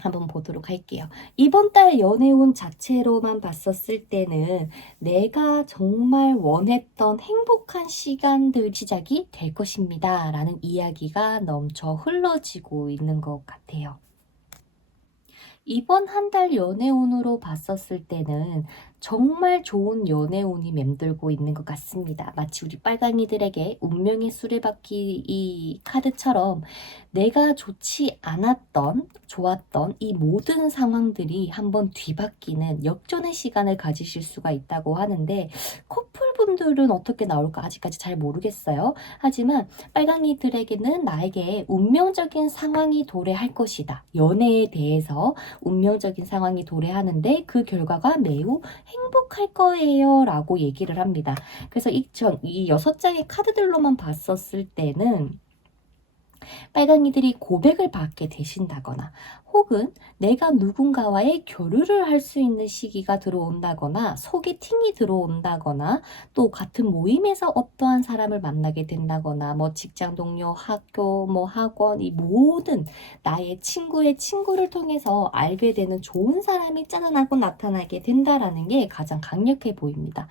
한번 보도록 할게요. 이번 달 연애운 자체로만 봤었을 때는 내가 정말 원했던 행복한 시간들 시작이 될 것입니다. 라는 이야기가 넘쳐 흘러지고 있는 것 같아요. 이번 한 달 연애운으로 봤었을 때는 정말 좋은 연애운이 맴돌고 있는 것 같습니다. 마치 우리 빨강이들에게 운명의 수레바퀴 이 카드처럼 내가 좋지 않았던, 좋았던 이 모든 상황들이 한번 뒤바뀌는 역전의 시간을 가지실 수가 있다고 하는데, 커플분들은 어떻게 나올까 아직까지 잘 모르겠어요. 하지만 빨강이들에게는 나에게 운명적인 상황이 도래할 것이다. 연애에 대해서 운명적인 상황이 도래하는데 그 결과가 매우 행복할 거예요 라고 얘기를 합니다. 그래서 이 6장의 카드들로만 봤었을 때는 빨강이들이 고백을 받게 되신다거나 혹은 내가 누군가와의 교류를 할 수 있는 시기가 들어온다거나 소개팅이 들어온다거나 또 같은 모임에서 어떠한 사람을 만나게 된다거나 뭐 직장 동료, 학교, 뭐 학원 이 모든 나의 친구의 친구를 통해서 알게 되는 좋은 사람이 짜증나고 나타나게 된다라는 게 가장 강력해 보입니다.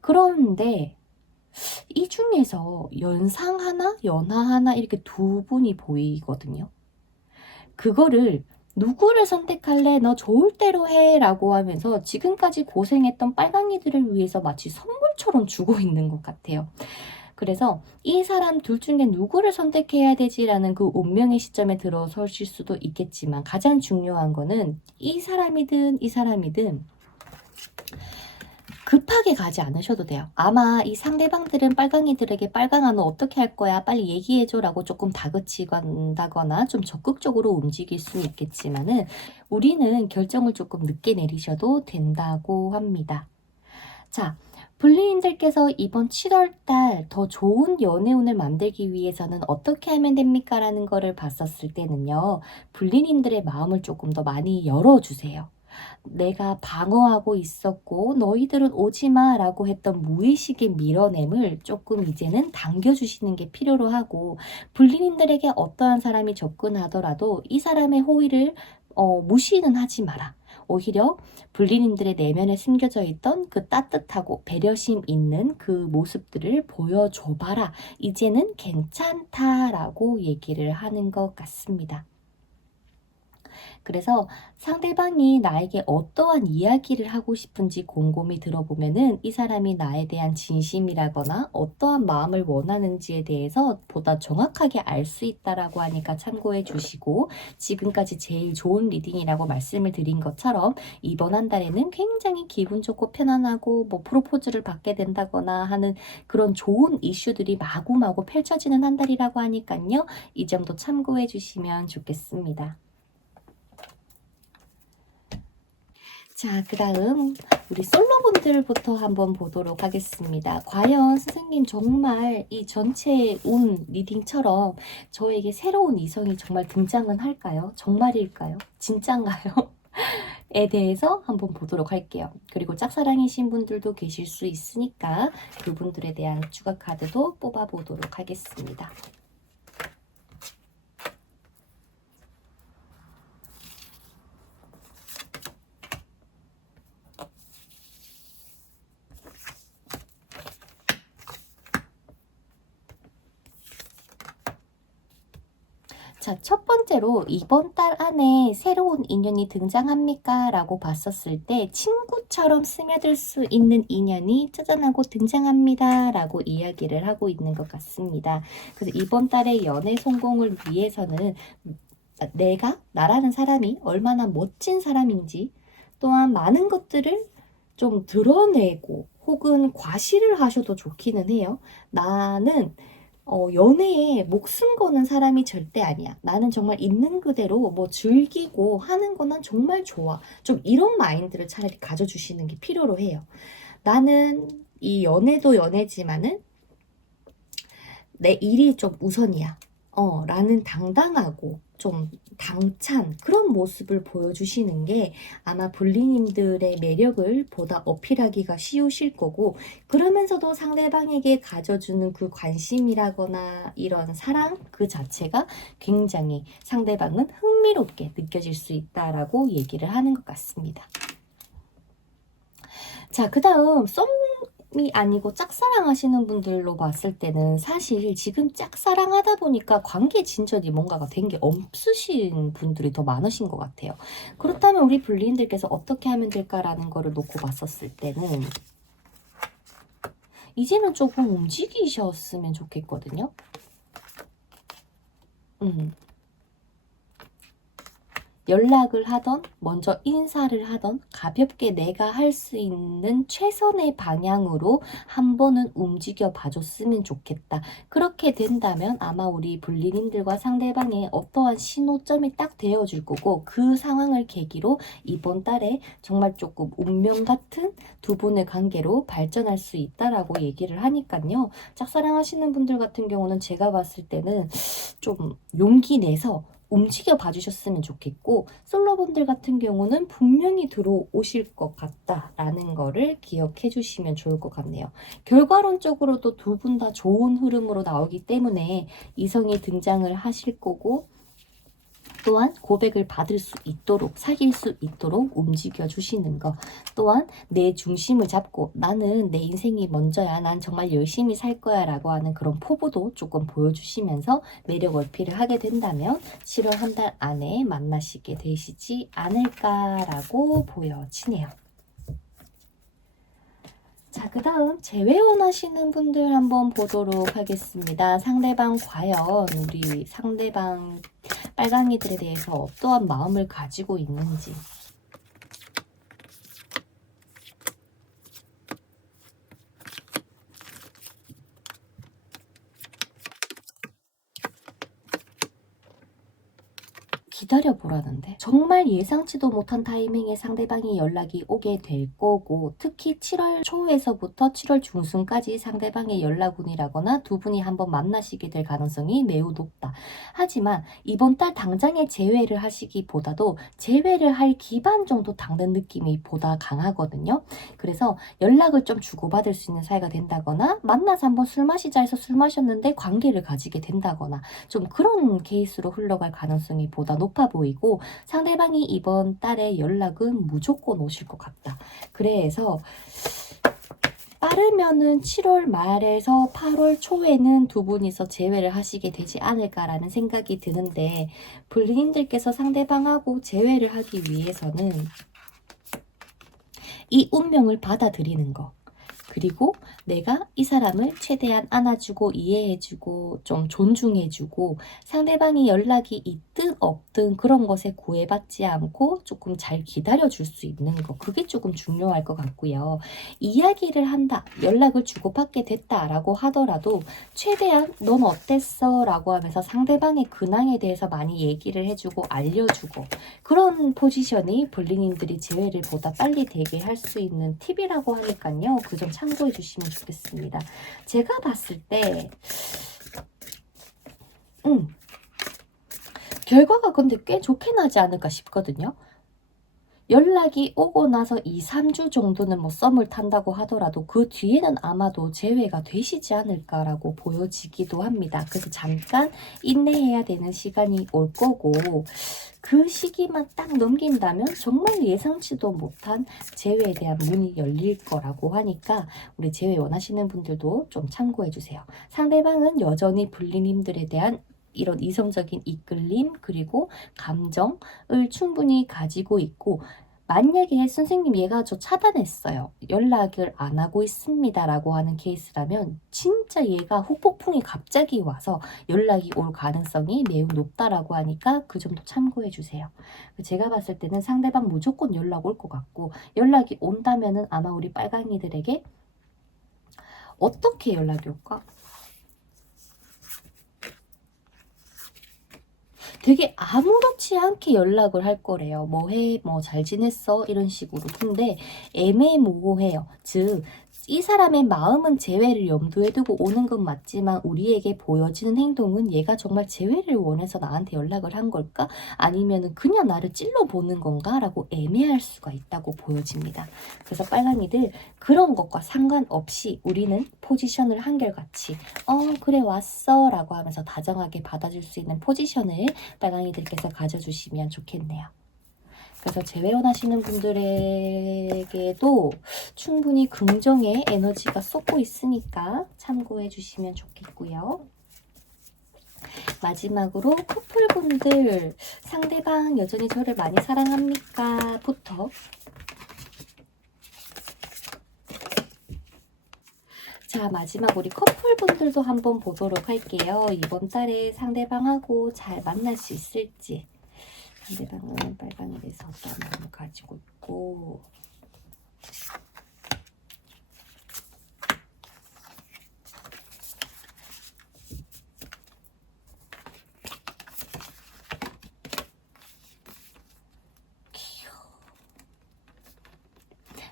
그런데 이 중에서 연상 하나, 연하 하나 이렇게 두 분이 보이거든요. 그거를 누구를 선택할래? 너 좋을 대로 해 라고 하면서 지금까지 고생했던 빨강이들을 위해서 마치 선물처럼 주고 있는 것 같아요. 그래서 이 사람 둘 중에 누구를 선택해야 되지라는 그 운명의 시점에 들어서실 수도 있겠지만 가장 중요한 거는 이 사람이든 급하게 가지 않으셔도 돼요. 아마 이 상대방들은 빨강이들에게 빨강아 너 어떻게 할 거야? 빨리 얘기해줘 라고 조금 다그치거나 좀 적극적으로 움직일 수 있겠지만은 우리는 결정을 조금 늦게 내리셔도 된다고 합니다. 자, 불리님들께서 이번 7월달 더 좋은 연애운을 만들기 위해서는 어떻게 하면 됩니까? 라는 거를 봤었을 때는요. 불리님들의 마음을 조금 더 많이 열어주세요. 내가 방어하고 있었고 너희들은 오지마 라고 했던 무의식의 밀어냄을 조금 이제는 당겨주시는 게 필요로 하고 불리님들에게 어떠한 사람이 접근하더라도 이 사람의 호의를 무시는 하지 마라. 오히려 불리님들의 내면에 숨겨져 있던 그 따뜻하고 배려심 있는 그 모습들을 보여줘봐라. 이제는 괜찮다라고 얘기를 하는 것 같습니다. 그래서 상대방이 나에게 어떠한 이야기를 하고 싶은지 곰곰이 들어보면은 이 사람이 나에 대한 진심이라거나 어떠한 마음을 원하는지에 대해서 보다 정확하게 알 수 있다라고 하니까 참고해 주시고 지금까지 제일 좋은 리딩이라고 말씀을 드린 것처럼 이번 한 달에는 굉장히 기분 좋고 편안하고 뭐 프로포즈를 받게 된다거나 하는 그런 좋은 이슈들이 마구마구 펼쳐지는 한 달이라고 하니까요. 이 점도 참고해 주시면 좋겠습니다. 자, 그 다음 우리 솔로분들부터 한번 보도록 하겠습니다. 과연 선생님 정말 이 전체 운 리딩처럼 저에게 새로운 이성이 정말 등장은 할까요? 정말일까요? 진짠가요? 에 대해서 한번 보도록 할게요. 그리고 짝사랑이신 분들도 계실 수 있으니까 그분들에 대한 추가 카드도 뽑아보도록 하겠습니다. 자, 첫 번째로 이번 달 안에 새로운 인연이 등장합니까? 라고 봤었을 때 친구처럼 스며들 수 있는 인연이 짜잔하고 등장합니다. 라고 이야기를 하고 있는 것 같습니다. 그래서 이번 달의 연애 성공을 위해서는 나라는 사람이 얼마나 멋진 사람인지 또한 많은 것들을 좀 드러내고 혹은 과시를 하셔도 좋기는 해요. 나는 연애에 목숨 거는 사람이 절대 아니야. 나는 정말 있는 그대로 뭐 즐기고 하는 거는 정말 좋아. 좀 이런 마인드를 차라리 가져주시는 게 필요로 해요. 나는 이 연애도 연애지만은 내 일이 좀 우선이야. 라는 당당하고 좀 당찬 그런 모습을 보여주시는 게 아마 불리님들의 매력을 보다 어필하기가 쉬우실 거고 그러면서도 상대방에게 가져주는 그 관심이라거나 이런 사랑 그 자체가 굉장히 상대방은 흥미롭게 느껴질 수 있다라고 얘기를 하는 것 같습니다. 자, 그 다음 아니고 짝사랑 하시는 분들로 봤을 때는 사실 지금 짝사랑 하다 보니까 관계 진전이 뭔가가 된 게 없으신 분들이 더 많으신 것 같아요. 그렇다면 우리 불리인들께서 어떻게 하면 될까라는 거를 놓고 봤었을 때는 이제는 조금 움직이셨으면 좋겠거든요. 연락을 하던 먼저 인사를 하던 가볍게 내가 할 수 있는 최선의 방향으로 한 번은 움직여 봐줬으면 좋겠다. 그렇게 된다면 아마 우리 불리님들과 상대방의 어떠한 신호점이 딱 되어줄 거고 그 상황을 계기로 이번 달에 정말 조금 운명 같은 두 분의 관계로 발전할 수 있다라고 얘기를 하니까요. 짝사랑 하시는 분들 같은 경우는 제가 봤을 때는 좀 용기 내서 움직여 봐주셨으면 좋겠고 솔로분들 같은 경우는 분명히 들어오실 것 같다라는 거를 기억해 주시면 좋을 것 같네요. 결과론적으로도 두 분 다 좋은 흐름으로 나오기 때문에 이성이 등장을 하실 거고 또한 고백을 받을 수 있도록 사귈 수 있도록 움직여 주시는 것 또한 내 중심을 잡고 나는 내 인생이 먼저야 난 정말 열심히 살 거야 라고 하는 그런 포부도 조금 보여주시면서 매력 어필을 하게 된다면 7월 한 달 안에 만나시게 되시지 않을까라고 보여지네요. 자, 그 다음 재회 원하시는 분들 한번 보도록 하겠습니다. 상대방 과연 우리 상대방 빨강이들에 대해서 어떠한 마음을 가지고 있는지. 기다려보라는데 정말 예상치도 못한 타이밍에 상대방이 연락이 오게 될 거고 특히 7월 초에서부터 7월 중순까지 상대방의 연락운이라거나 두 분이 한번 만나시게 될 가능성이 매우 높다. 하지만 이번 달 당장에 재회를 하시기보다도 재회를 할 기반 정도 닦는 느낌이 보다 강하거든요. 그래서 연락을 좀 주고받을 수 있는 사이가 된다거나 만나서 한번 술 마시자 해서 술 마셨는데 관계를 가지게 된다거나 좀 그런 케이스로 흘러갈 가능성이 보다 높아 보이고 상대방이 이번 달에 연락은 무조건 오실 것 같다. 그래서 빠르면은 7월 말에서 8월 초에는 두 분이서 재회를 하시게 되지 않을까라는 생각이 드는데 불리님들께서 상대방하고 재회를 하기 위해서는 이 운명을 받아들이는 거 그리고 내가 이 사람을 최대한 안아주고 이해해주고 좀 존중해주고 상대방이 연락이 있든 없든 그런 것에 구애받지 않고 조금 잘 기다려줄 수 있는 거 그게 조금 중요할 것 같고요. 이야기를 한다, 연락을 주고받게 됐다라고 하더라도 최대한 넌 어땠어? 라고 하면서 상대방의 근황에 대해서 많이 얘기를 해주고 알려주고 그런 포지션이 불리님들이 재회를 보다 빨리 되게 할 수 있는 팁이라고 하니까요. 그 점 참고해 주시면 좋겠습니다. 제가 봤을 때 결과가 근데 꽤 좋게 나지 않을까 싶거든요. 연락이 오고 나서 2, 3주 정도는 뭐 썸을 탄다고 하더라도 그 뒤에는 아마도 재회가 되시지 않을까라고 보여지기도 합니다. 그래서 잠깐 인내해야 되는 시간이 올 거고 그 시기만 딱 넘긴다면 정말 예상치도 못한 재회에 대한 문이 열릴 거라고 하니까 우리 재회 원하시는 분들도 좀 참고해 주세요. 상대방은 여전히 불리님들에 대한 이런 이성적인 이끌림 그리고 감정을 충분히 가지고 있고 만약에 선생님 얘가 저 차단했어요. 연락을 안 하고 있습니다. 라고 하는 케이스라면 진짜 얘가 후폭풍이 갑자기 와서 연락이 올 가능성이 매우 높다라고 하니까 그 점도 참고해 주세요. 제가 봤을 때는 상대방 무조건 연락 올 것 같고 연락이 온다면은 아마 우리 빨강이들에게 어떻게 연락이 올까? 되게 아무렇지 않게 연락을 할 거래요. 뭐 해? 뭐 잘 지냈어? 이런 식으로. 근데 애매모호해요. 즉, 이 사람의 마음은 재회를 염두에 두고 오는 건 맞지만 우리에게 보여지는 행동은 얘가 정말 재회를 원해서 나한테 연락을 한 걸까? 아니면 그냥 나를 찔러보는 건가? 라고 애매할 수가 있다고 보여집니다. 그래서 빨강이들 그런 것과 상관없이 우리는 포지션을 한결같이 그래 왔어 라고 하면서 다정하게 받아줄 수 있는 포지션을 빨강이들께서 가져주시면 좋겠네요. 그래서 재회원 하시는 분들에게도 충분히 긍정의 에너지가 쏟고 있으니까 참고해 주시면 좋겠고요. 마지막으로 커플분들, 상대방 여전히 저를 많이 사랑합니까? 부터. 자, 마지막 우리 커플분들도 한번 보도록 할게요. 이번 달에 상대방하고 잘 만날 수 있을지. 상대방은 빨강에 대해서 어떤 마음을 가지고 있고,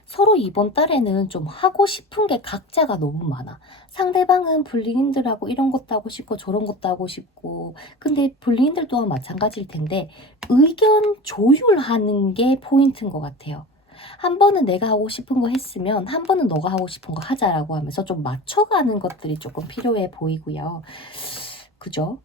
서로 이번 달에는 좀 하고 싶은 게 각자가 너무 많아. 상대방은 불리인들하고 이런 것도 하고 싶고 저런 것도 하고 싶고, 근데 불리인들 또한 마찬가지일 텐데 의견 조율하는 게 포인트인 것 같아요. 한 번은 내가 하고 싶은 거 했으면 한 번은 너가 하고 싶은 거 하자라고 하면서 좀 맞춰가는 것들이 조금 필요해 보이고요. 그죠?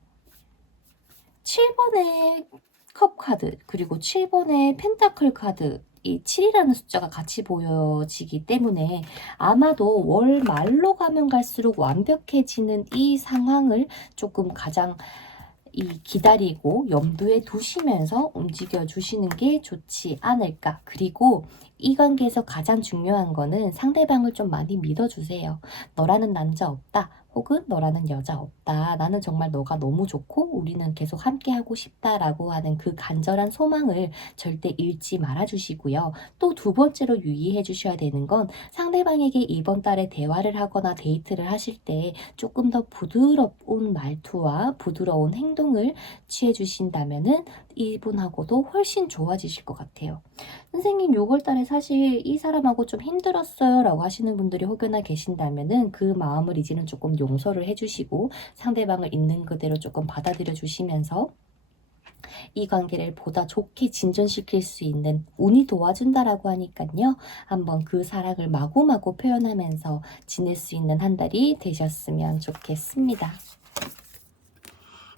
7번의 컵 카드, 그리고 7번의 펜타클 카드, 이 7이라는 숫자가 같이 보여지기 때문에 아마도 월 말로 가면 갈수록 완벽해지는 이 상황을 조금 가장 기다리고 염두에 두시면서 움직여 주시는 게 좋지 않을까. 그리고 이 관계에서 가장 중요한 거는 상대방을 좀 많이 믿어주세요. 너라는 남자 없다. 혹은 너라는 여자 없다. 나는 정말 너가 너무 좋고 우리는 계속 함께 하고 싶다라고 하는 그 간절한 소망을 절대 잃지 말아 주시고요. 또 두 번째로 유의해 주셔야 되는 건 상대방에게 이번 달에 대화를 하거나 데이트를 하실 때 조금 더 부드러운 말투와 부드러운 행동을 취해 주신다면은 이분하고도 훨씬 좋아지실 것 같아요. 선생님 6월달에 사실 이 사람하고 좀 힘들었어요 라고 하시는 분들이 혹여나 계신다면은 그 마음을 이제는 조금 용서를 해주시고 상대방을 있는 그대로 조금 받아들여 주시면서 이 관계를 보다 좋게 진전시킬 수 있는 운이 도와준다라고 하니까요. 한번 그 사랑을 마구마구 표현하면서 지낼 수 있는 한 달이 되셨으면 좋겠습니다.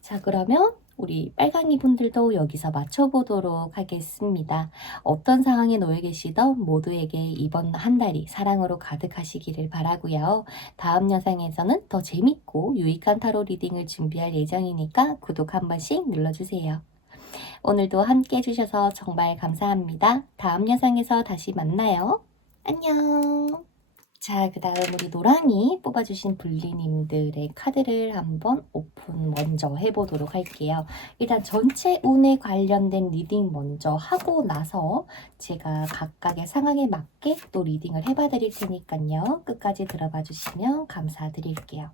자, 그러면 우리 빨강이 분들도 여기서 맞춰보도록 하겠습니다. 어떤 상황에 놓여 계시던 모두에게 이번 한 달이 사랑으로 가득하시기를 바라고요. 다음 영상에서는 더 재밌고 유익한 타로 리딩을 준비할 예정이니까 구독 한 번씩 눌러주세요. 오늘도 함께 해주셔서 정말 감사합니다. 다음 영상에서 다시 만나요. 안녕. 자, 그 다음 우리 노랑이 뽑아주신 불리님들의 카드를 한번 오픈 먼저 해보도록 할게요. 일단 전체 운에 관련된 리딩 먼저 하고 나서 제가 각각의 상황에 맞게 또 리딩을 해봐 드릴 테니까요. 끝까지 들어봐 주시면 감사드릴게요.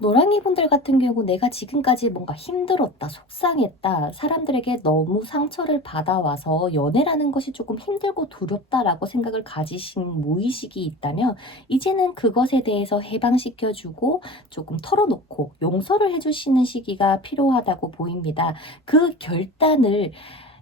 노랑이 분들 같은 경우 내가 지금까지 뭔가 힘들었다, 속상했다, 사람들에게 너무 상처를 받아와서 연애라는 것이 조금 힘들고 두렵다라고 생각을 가지신 무의식이 있다면 이제는 그것에 대해서 해방시켜주고 조금 털어놓고 용서를 해주시는 시기가 필요하다고 보입니다. 그 결단을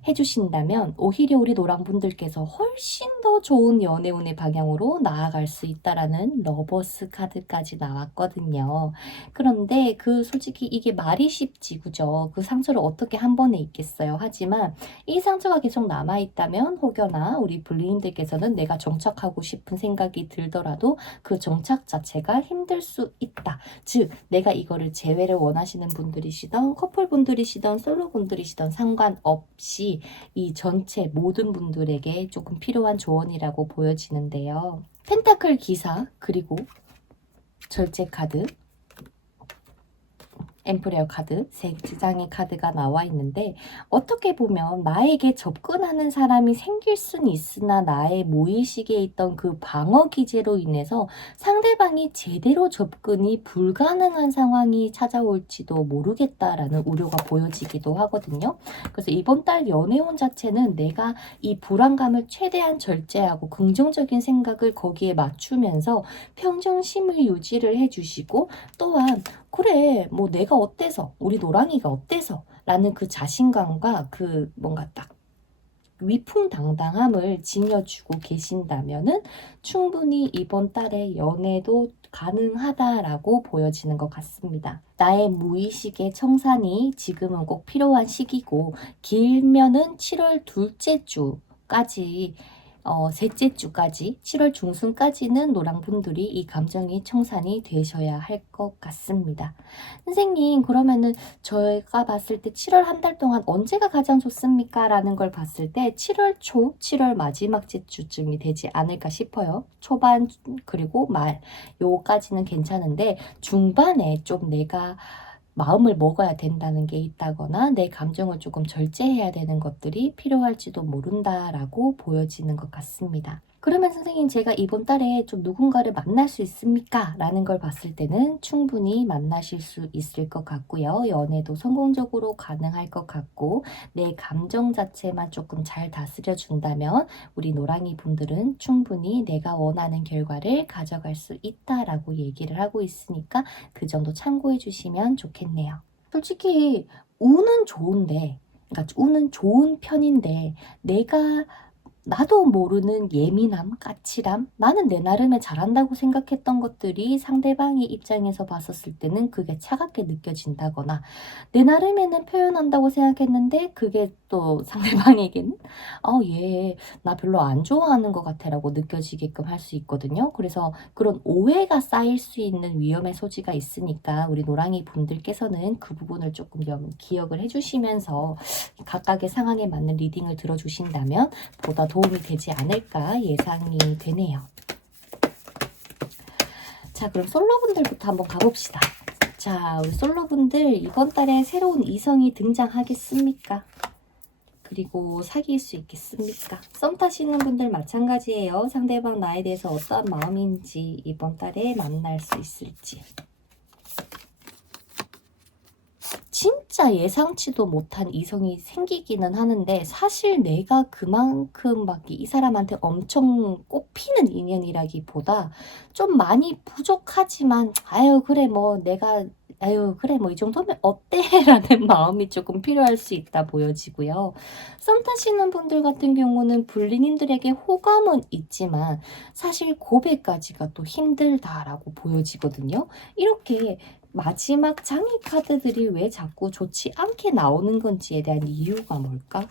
해주신다면 오히려 우리 노랑분들께서 훨씬 더 좋은 연애운의 방향으로 나아갈 수 있다라는 러버스 카드까지 나왔거든요. 그런데 솔직히 이게 말이 쉽지, 그죠? 그 상처를 어떻게 한 번에 잊겠어요. 하지만 이 상처가 계속 남아있다면 혹여나 우리 불리인들께서는 내가 정착하고 싶은 생각이 들더라도 그 정착 자체가 힘들 수 있다. 즉 내가 이거를 재회를 원하시는 분들이시던 커플분들이시던 솔로분들이시던 상관없이 이 전체 모든 분들에게 조금 필요한 조언이라고 보여지는데요. 펜타클 기사, 그리고 절제 카드, 엠프레어 카드, 세 장의 카드가 나와 있는데 어떻게 보면 나에게 접근하는 사람이 생길 수는 있으나 나의 무의식에 있던 그 방어 기제로 인해서 상대방이 제대로 접근이 불가능한 상황이 찾아올지도 모르겠다라는 우려가 보여지기도 하거든요. 그래서 이번 달 연애운 자체는 내가 이 불안감을 최대한 절제하고 긍정적인 생각을 거기에 맞추면서 평정심을 유지를 해주시고 또한 그래, 뭐 내가 어때서, 우리 노랑이가 어때서 라는 그 자신감과 그 뭔가 딱 위풍당당함을 지녀주고 계신다면은 충분히 이번 달에 연애도 가능하다라고 보여지는 것 같습니다. 나의 무의식의 청산이 지금은 꼭 필요한 시기고, 길면은 7월 둘째 주까지, 셋째 주까지, 7월 중순까지는 노랑분들이 이 감정이 청산이 되셔야 할 것 같습니다. 선생님, 그러면은 저희가 봤을 때 7월 한 달 동안 언제가 가장 좋습니까? 라는 걸 봤을 때 7월 초, 7월 마지막 주쯤이 되지 않을까 싶어요. 초반 그리고 말 요까지는 괜찮은데, 중반에 좀 내가 마음을 먹어야 된다는 게 있다거나 내 감정을 조금 절제해야 되는 것들이 필요할지도 모른다라고 보여지는 것 같습니다. 그러면 선생님, 제가 이번 달에 좀 누군가를 만날 수 있습니까? 라는 걸 봤을 때는 충분히 만나실 수 있을 것 같고요. 연애도 성공적으로 가능할 것 같고, 내 감정 자체만 조금 잘 다스려 준다면 우리 노랑이 분들은 충분히 내가 원하는 결과를 가져갈 수 있다라고 얘기를 하고 있으니까 그 정도 참고해 주시면 좋겠네요. 솔직히 운은 좋은데, 그러니까 운은 좋은 편인데, 나도 모르는 예민함, 까칠함, 나는 내 나름의 잘한다고 생각했던 것들이 상대방의 입장에서 봤었을 때는 그게 차갑게 느껴진다거나, 내 나름에는 표현한다고 생각했는데 그게 또 상대방에게는 얘 나 별로 안 좋아하는 것 같아 라고 느껴지게끔 할 수 있거든요. 그래서 그런 오해가 쌓일 수 있는 위험의 소지가 있으니까 우리 노랑이 분들께서는 그 부분을 조금 좀 기억을 해주시면서 각각의 상황에 맞는 리딩을 들어주신다면 보다 도움이 되지 않을까 예상이 되네요. 자, 그럼 솔로분들부터 한번 가봅시다. 자, 우리 솔로분들 이번 달에 새로운 이성이 등장하겠습니까? 그리고 사귈 수 있겠습니까? 썸 타시는 분들 마찬가지예요. 상대방 나에 대해서 어떠한 마음인지, 이번 달에 만날 수 있을지. 진짜 예상치도 못한 이성이 생기기는 하는데, 사실 내가 그만큼 막 이 사람한테 엄청 꼽히는 인연이라기보다 좀 많이 부족하지만 그래 뭐 이 정도면 어때? 라는 마음이 조금 필요할 수 있다 보여지고요. 썸 타시는 분들 같은 경우는 불리님들에게 호감은 있지만 사실 고백까지가 또 힘들다라고 보여지거든요. 이렇게 마지막 장애 카드들이 왜 자꾸 좋지 않게 나오는 건지에 대한 이유가 뭘까?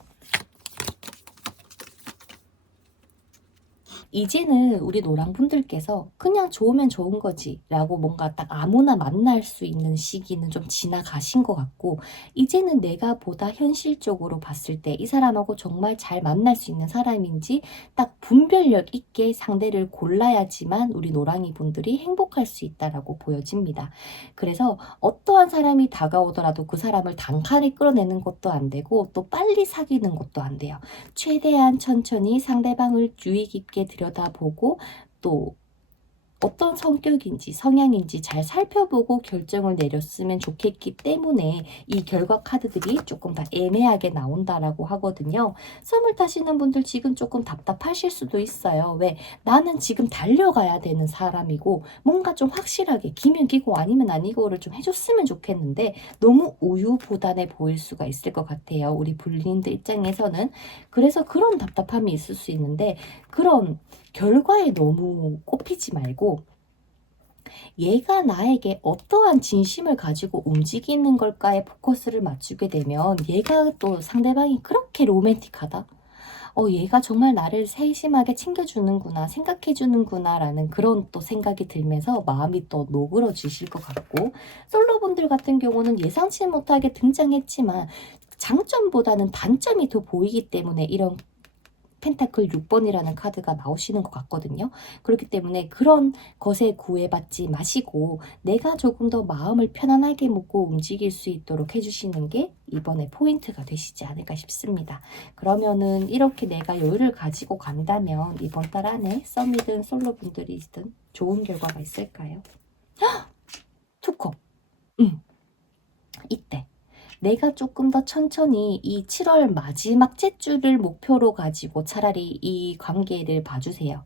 이제는 우리 노랑분들께서 그냥 좋으면 좋은 거지 라고 뭔가 딱 아무나 만날 수 있는 시기는 좀 지나가신 것 같고, 이제는 내가 보다 현실적으로 봤을 때 이 사람하고 정말 잘 만날 수 있는 사람인지 딱 분별력 있게 상대를 골라야지만 우리 노랑이 분들이 행복할 수 있다라고 보여집니다. 그래서 어떠한 사람이 다가오더라도 그 사람을 단칼에 끌어내는 것도 안 되고 또 빨리 사귀는 것도 안 돼요. 최대한 천천히 상대방을 주의 깊게 들여다보고 또 어떤 성격인지 성향인지 잘 살펴보고 결정을 내렸으면 좋겠기 때문에 이 결과 카드들이 조금 다 애매하게 나온다라고 하거든요. 썸을 타시는 분들 지금 조금 답답하실 수도 있어요. 왜? 나는 지금 달려가야 되는 사람이고 뭔가 좀 확실하게 기면 기고 아니면 아니고를 좀 해줬으면 좋겠는데 너무 우유부단해 보일 수가 있을 것 같아요. 우리 불린들 입장에서는. 그래서 그런 답답함이 있을 수 있는데, 그런 결과에 너무 꼽히지 말고 얘가 나에게 어떠한 진심을 가지고 움직이는 걸까에 포커스를 맞추게 되면, 얘가 또 상대방이 그렇게 로맨틱하다? 얘가 정말 나를 세심하게 챙겨주는구나, 생각해주는구나 라는 그런 또 생각이 들면서 마음이 또 노그러지실 것 같고, 솔로분들 같은 경우는 예상치 못하게 등장했지만 장점보다는 단점이 더 보이기 때문에 이런 펜타클 6번이라는 카드가 나오시는 것 같거든요. 그렇기 때문에 그런 것에 구애받지 마시고 내가 조금 더 마음을 편안하게 먹고 움직일 수 있도록 해주시는 게 이번에 포인트가 되시지 않을까 싶습니다. 그러면은 이렇게 내가 여유를 가지고 간다면 이번 달 안에 썸이든 솔로분들이든 좋은 결과가 있을까요? 투컵. 이때 내가 조금 더 천천히 이 7월 마지막 째주를 목표로 가지고 차라리 이 관계를 봐주세요.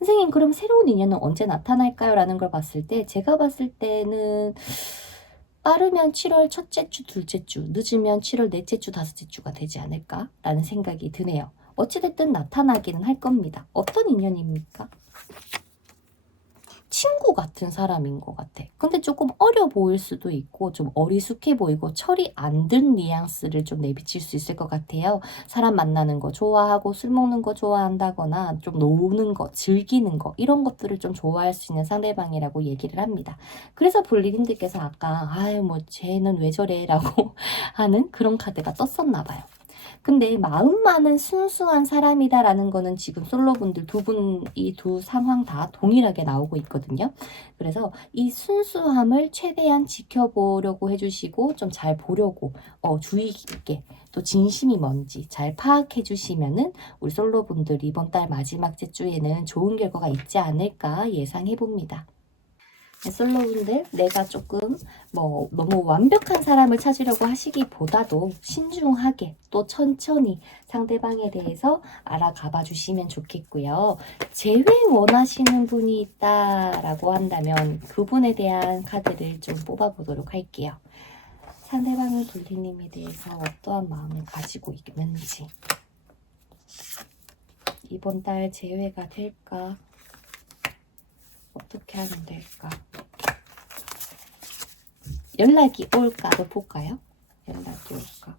선생님, 그럼 새로운 인연은 언제 나타날까요? 라는 걸 봤을 때 제가 봤을 때는 빠르면 7월 첫째 주, 둘째 주, 늦으면 7월 넷째 주, 다섯째 주가 되지 않을까? 라는 생각이 드네요. 어찌됐든 나타나기는 할 겁니다. 어떤 인연입니까? 친구 같은 사람인 것 같아. 근데 조금 어려 보일 수도 있고 좀 어리숙해 보이고 철이 안 든 뉘앙스를 좀 내비칠 수 있을 것 같아요. 사람 만나는 거 좋아하고 술 먹는 거 좋아한다거나 좀 노는 거, 즐기는 거 이런 것들을 좀 좋아할 수 있는 상대방이라고 얘기를 합니다. 그래서 볼리님들께서 아까 아유 뭐 쟤는 왜 저래 라고 하는 그런 카드가 떴었나 봐요. 근데 마음만은 순수한 사람이다라는 거는 지금 솔로분들 두 분, 이 두 상황 다 동일하게 나오고 있거든요. 그래서 이 순수함을 최대한 지켜보려고 해주시고 좀 잘 보려고 주의 깊게 또 진심이 뭔지 잘 파악해 주시면은 우리 솔로분들 이번 달 마지막 주에는 좋은 결과가 있지 않을까 예상해 봅니다. 솔로분들 내가 조금 뭐 너무 완벽한 사람을 찾으려고 하시기보다도 신중하게 또 천천히 상대방에 대해서 알아가 봐 주시면 좋겠고요. 재회 원하시는 분이 있다라고 한다면 그분에 대한 카드를 좀 뽑아 보도록 할게요. 상대방의 돌리님에 대해서 어떠한 마음을 가지고 있는지, 이번 달 재회가 될까? 어떻게 하면 될까? 연락이 올까도 볼까요? 연락이 올까?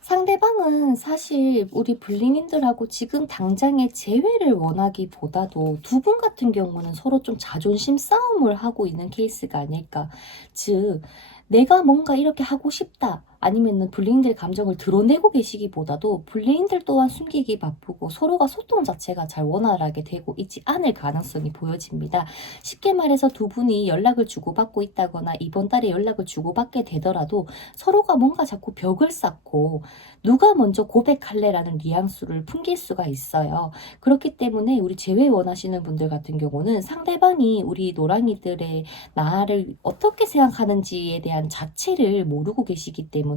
상대방은 사실 우리 블리님들하고 지금 당장의 재회를 원하기보다도 두 분 같은 경우는 서로 좀 자존심 싸움을 하고 있는 케이스가 아닐까. 즉 내가 뭔가 이렇게 하고 싶다. 아니면은 블레인들 감정을 드러내고 계시기보다도 블레인들 또한 숨기기 바쁘고 서로가 소통 자체가 잘 원활하게 되고 있지 않을 가능성이 보여집니다. 쉽게 말해서 두 분이 연락을 주고받고 있다거나 이번 달에 연락을 주고받게 되더라도 서로가 뭔가 자꾸 벽을 쌓고 누가 먼저 고백할래라는 뉘앙스를 풍길 수가 있어요. 그렇기 때문에 우리 재회 원하시는 분들 같은 경우는 상대방이 우리 노랑이들의 나를 어떻게 생각하는지에 대한 자체를 모르고 계시기 때문에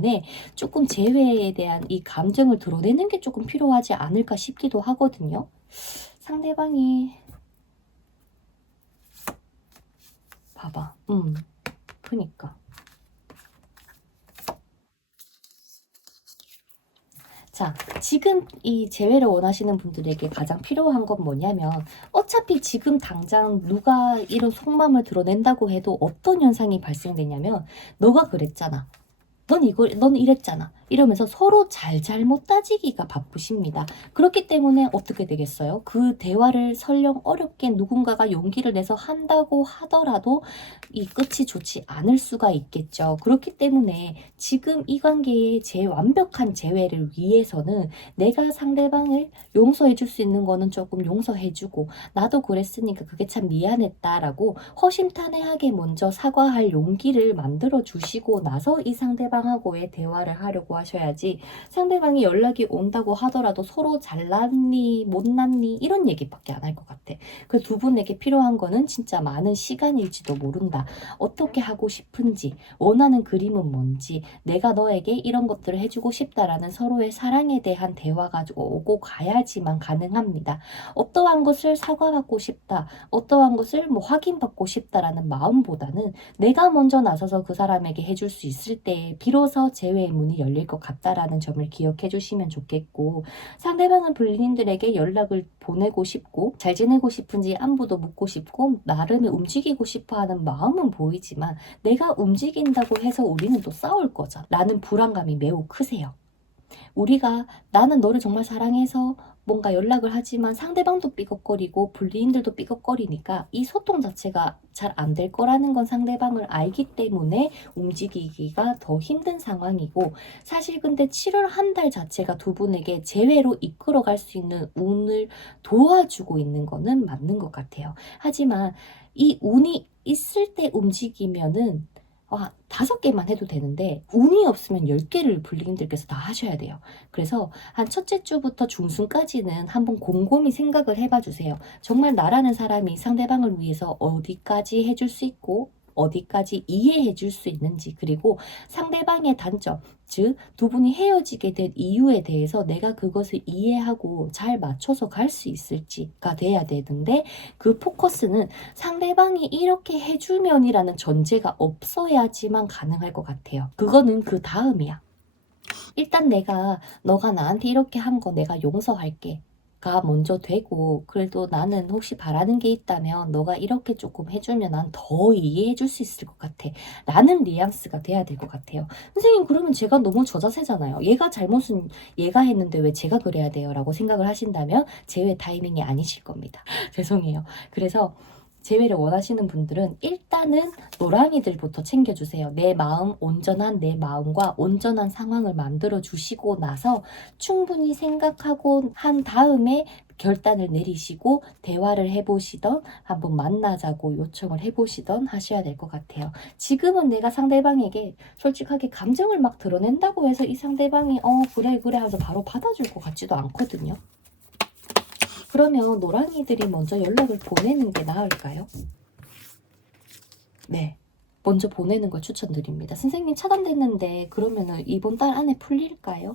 조금 재회에 대한 이 감정을 드러내는 게 조금 필요하지 않을까 싶기도 하거든요. 상대방이 봐봐. 그니까. 자, 지금 이 재회를 원하시는 분들에게 가장 필요한 건 뭐냐면 어차피 지금 당장 누가 이런 속마음을 드러낸다고 해도 어떤 현상이 발생되냐면 너가 그랬잖아. 넌 이랬잖아. 이러면서 서로 잘못 따지기가 바쁘십니다. 그렇기 때문에 어떻게 되겠어요? 그 대화를 설령 어렵게 누군가가 용기를 내서 한다고 하더라도 이 끝이 좋지 않을 수가 있겠죠. 그렇기 때문에 지금 이 관계의 완벽한 재회를 위해서는 내가 상대방을 용서해 줄 수 있는 거는 조금 용서해 주고 나도 그랬으니까 그게 참 미안했다라고 허심탄회하게 먼저 사과할 용기를 만들어 주시고 나서 이 상대방하고의 대화를 하려고 하셔야지 상대방이 연락이 온다고 하더라도 서로 잘났니 못났니 이런 얘기밖에 안 할 것 같아. 그 두 분에게 필요한 거는 진짜 많은 시간일지도 모른다. 어떻게 하고 싶은지, 원하는 그림은 뭔지, 내가 너에게 이런 것들을 해주고 싶다라는 서로의 사랑에 대한 대화가 오고 가야지만 가능합니다. 어떠한 것을 사과받고 싶다, 어떠한 것을 뭐 확인받고 싶다라는 마음보다는 내가 먼저 나서서 그 사람에게 해줄 수 있을 때 비로소 재회의 문이 열릴 것 같다라는 점을 기억해 주시면 좋겠고, 상대방은 블리님들에게 연락을 보내고 싶고 잘 지내고 싶은지 안부도 묻고 싶고 나름의 움직이고 싶어하는 마음은 보이지만 내가 움직인다고 해서 우리는 또 싸울 거잖아 라는 불안감이 매우 크세요. 우리가 나는 너를 정말 사랑해서 뭔가 연락을 하지만 상대방도 삐걱거리고 불리인들도 삐걱거리니까 이 소통 자체가 잘 안 될 거라는 건 상대방을 알기 때문에 움직이기가 더 힘든 상황이고, 사실 근데 7월 한 달 자체가 두 분에게 재회로 이끌어갈 수 있는 운을 도와주고 있는 거는 맞는 것 같아요. 하지만 이 운이 있을 때 움직이면은 5개만 해도 되는데 운이 없으면 10개를 블리님들께서 다 하셔야 돼요. 그래서 한 첫째 주부터 중순까지는 한번 곰곰이 생각을 해봐 주세요. 정말 나라는 사람이 상대방을 위해서 어디까지 해줄 수 있고 어디까지 이해해 줄 수 있는지, 그리고 상대방의 단점, 즉 두 분이 헤어지게 된 이유에 대해서 내가 그것을 이해하고 잘 맞춰서 갈 수 있을지가 돼야 되는데, 그 포커스는 상대방이 이렇게 해주면이라는 전제가 없어야지만 가능할 것 같아요. 그거는 그 다음이야. 일단 너가 나한테 이렇게 한 거 내가 용서할게 가 먼저 되고, 그래도 나는 혹시 바라는 게 있다면 너가 이렇게 조금 해주면 난 더 이해해 줄 수 있을 것 같아 라는 뉘앙스가 돼야 될 것 같아요. 선생님, 그러면 제가 너무 저자세잖아요. 잘못은 얘가 했는데 왜 제가 그래야 돼요? 라고 생각을 하신다면 제외 타이밍이 아니실 겁니다. 죄송해요. 그래서 재회를 원하시는 분들은 일단은 노랑이들부터 챙겨주세요. 온전한 내 마음과 온전한 상황을 만들어 주시고 나서 충분히 생각하고 한 다음에 결단을 내리시고 대화를 해보시던, 한번 만나자고 요청을 해보시던 하셔야 될 것 같아요. 지금은 내가 상대방에게 솔직하게 감정을 막 드러낸다고 해서 이 상대방이 그래 하면서 바로 받아줄 것 같지도 않거든요. 그러면 노랑이들이 먼저 연락을 보내는 게 나을까요? 네. 먼저 보내는 걸 추천드립니다. 선생님 차단됐는데 그러면은 이번 달 안에 풀릴까요?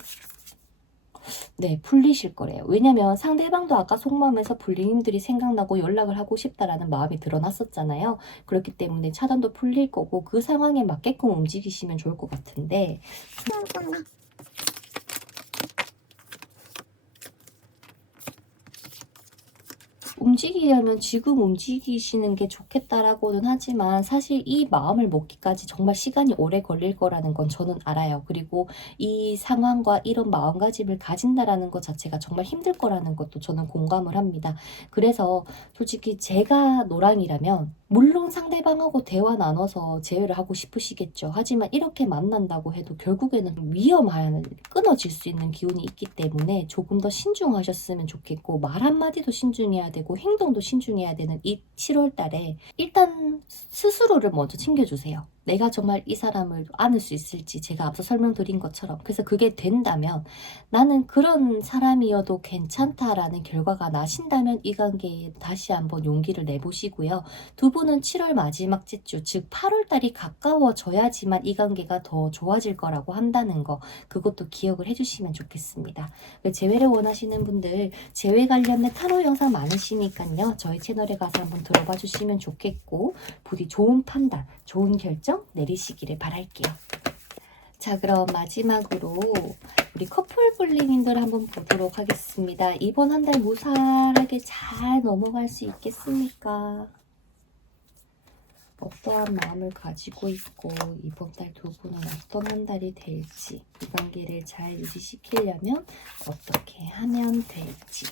네, 풀리실 거래요. 왜냐면 상대방도 아까 속마음에서 불리님들이 생각나고 연락을 하고 싶다라는 마음이 드러났었잖아요. 그렇기 때문에 차단도 풀릴 거고 그 상황에 맞게끔 움직이시면 좋을 것 같은데, 좋네. 움직이려면 지금 움직이시는 게 좋겠다라고는 하지만 사실 이 마음을 먹기까지 정말 시간이 오래 걸릴 거라는 건 저는 알아요. 그리고 이 상황과 이런 마음가짐을 가진다라는 것 자체가 정말 힘들 거라는 것도 저는 공감을 합니다. 그래서 솔직히 제가 노랑이라면 물론 상대방하고 대화 나눠서 재회를 하고 싶으시겠죠. 하지만 이렇게 만난다고 해도 결국에는 위험한, 끊어질 수 있는 기운이 있기 때문에 조금 더 신중하셨으면 좋겠고, 말 한마디도 신중해야 되고 행동도 신중해야 되는 이 7월 달에 일단 스스로를 먼저 챙겨주세요. 내가 정말 이 사람을 안을 수 있을지, 제가 앞서 설명드린 것처럼. 그래서 그게 된다면, 나는 그런 사람이어도 괜찮다라는 결과가 나신다면 이 관계에 다시 한번 용기를 내보시고요. 두 분은 7월 마지막 주, 즉 8월 달이 가까워져야지만 이 관계가 더 좋아질 거라고 한다는 거, 그것도 기억을 해주시면 좋겠습니다. 재회를 원하시는 분들, 재회 관련된 타로 영상 많으시니까요. 저희 채널에 가서 한번 들어봐 주시면 좋겠고, 부디 좋은 판단, 좋은 결정 내리시기를 바랄게요. 자, 그럼 마지막으로 우리 커플 불링님들 한번 보도록 하겠습니다. 이번 한 달 무사하게 잘 넘어갈 수 있겠습니까? 어떠한 마음을 가지고 있고 이번 달 두 분은 어떤 한 달이 될지, 이 관계를 잘 유지시키려면 어떻게 하면 될지.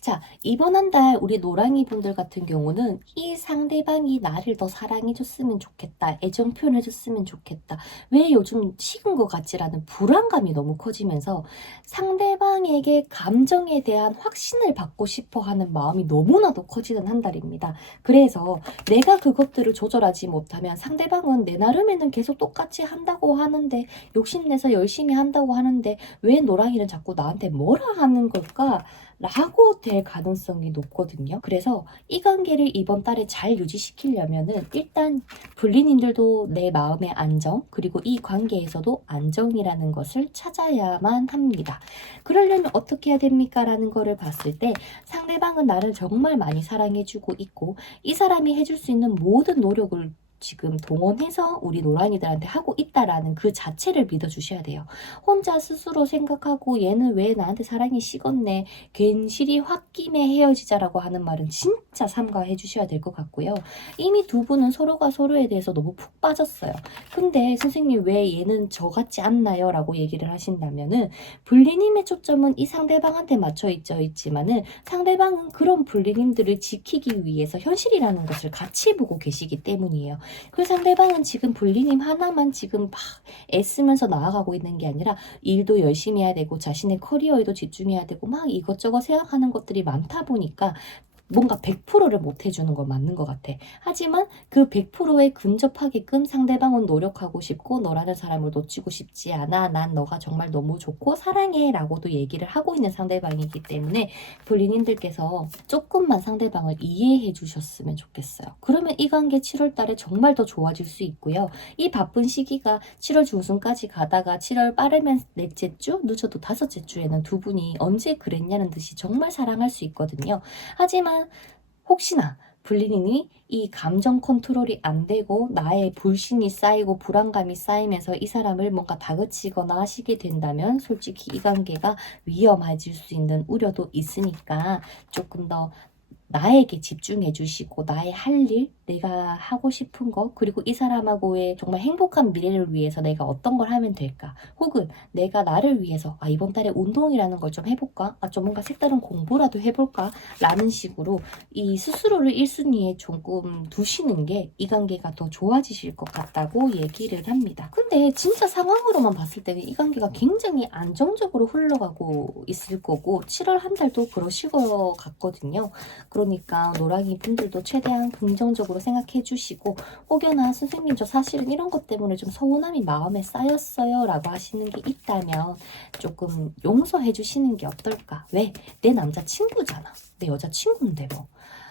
자, 이번 한 달 우리 노랑이 분들 같은 경우는 이 상대방이 나를 더 사랑해줬으면 좋겠다, 애정 표현해줬으면 좋겠다, 왜 요즘 식은 것 같지라는 불안감이 너무 커지면서 상대방에게 감정에 대한 확신을 받고 싶어 하는 마음이 너무나도 커지는 한 달입니다. 그래서 내가 그것들을 조절하지 못하면 상대방은 내 나름에는 계속 똑같이 한다고 하는데, 욕심내서 열심히 한다고 하는데 왜 노랑이는 자꾸 나한테 뭐라 하는 걸까? 라고 될 가능성이 높거든요. 그래서 이 관계를 이번 달에 잘 유지시키려면은 일단 불리님들도 내 마음의 안정, 그리고 이 관계에서도 안정이라는 것을 찾아야만 합니다. 그러려면 어떻게 해야 됩니까? 라는 거를 봤을 때 상대방은 나를 정말 많이 사랑해주고 있고 이 사람이 해줄 수 있는 모든 노력을 지금 동원해서 우리 노랑이들한테 하고 있다라는 그 자체를 믿어주셔야 돼요. 혼자 스스로 생각하고 얘는 왜 나한테 사랑이 식었네, 괜시리 홧김에 헤어지자라고 하는 말은 진짜 삼가해 주셔야 될 것 같고요. 이미 두 분은 서로가 서로에 대해서 너무 푹 빠졌어요. 근데 선생님 왜 얘는 저 같지 않나요? 라고 얘기를 하신다면은, 불리님의 초점은 이 상대방한테 맞춰 있지만은 상대방은 그런 불리님들을 지키기 위해서 현실이라는 것을 같이 보고 계시기 때문이에요. 그 상대방은 지금 불리님 하나만 지금 막 애쓰면서 나아가고 있는 게 아니라 일도 열심히 해야 되고 자신의 커리어에도 집중해야 되고 막 이것저것 생각하는 것들이 많다 보니까 뭔가 100%를 못 해주는 건 맞는 것 같아. 하지만 그 100%에 근접하게끔 상대방은 노력하고 싶고 너라는 사람을 놓치고 싶지 않아. 난 너가 정말 너무 좋고 사랑해 라고도 얘기를 하고 있는 상대방이기 때문에 불리님들께서 조금만 상대방을 이해해 주셨으면 좋겠어요. 그러면 이 관계 7월 달에 정말 더 좋아질 수 있고요. 이 바쁜 시기가 7월 중순까지 가다가 7월 빠르면 넷째 주, 늦어도 다섯째 주에는 두 분이 언제 그랬냐는 듯이 정말 사랑할 수 있거든요. 하지만 혹시나 불리님이 이 감정 컨트롤이 안 되고 나의 불신이 쌓이고 불안감이 쌓이면서 이 사람을 뭔가 다그치거나 하시게 된다면 솔직히 이 관계가 위험해질 수 있는 우려도 있으니까 조금 더 나에게 집중해 주시고 나의 할 일, 내가 하고 싶은 거, 그리고 이 사람하고의 정말 행복한 미래를 위해서 내가 어떤 걸 하면 될까? 혹은 내가 나를 위해서 이번 달에 운동이라는 걸 좀 해볼까? 좀 뭔가 색다른 공부라도 해볼까? 라는 식으로 이 스스로를 1순위에 조금 두시는 게 이 관계가 더 좋아지실 것 같다고 얘기를 합니다. 근데 진짜 상황으로만 봤을 때는 이 관계가 굉장히 안정적으로 흘러가고 있을 거고 7월 한 달도 그러실 것 같거든요. 그러니까 노랑이 분들도 최대한 긍정적으로 생각해 주시고 혹여나 선생님 저 사실은 이런 것 때문에 좀 서운함이 마음에 쌓였어요 라고 하시는 게 있다면 조금 용서해 주시는 게 어떨까? 왜? 내 남자친구잖아. 내 여자친구인데 뭐.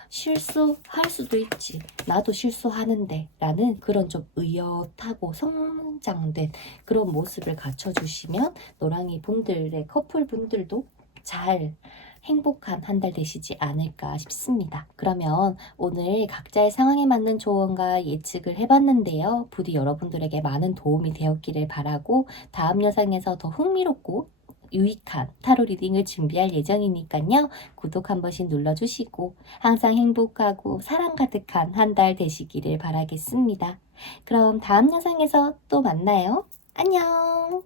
실수할 수도 있지. 나도 실수하는데 라는 그런 좀 의젓하고 성장된 그런 모습을 갖춰주시면 노랑이 분들의 커플 분들도 잘 행복한 한 달 되시지 않을까 싶습니다. 그러면 오늘 각자의 상황에 맞는 조언과 예측을 해봤는데요. 부디 여러분들에게 많은 도움이 되었기를 바라고 다음 영상에서 더 흥미롭고 유익한 타로 리딩을 준비할 예정이니까요. 구독 한 번씩 눌러주시고 항상 행복하고 사랑 가득한 한 달 되시기를 바라겠습니다. 그럼 다음 영상에서 또 만나요. 안녕!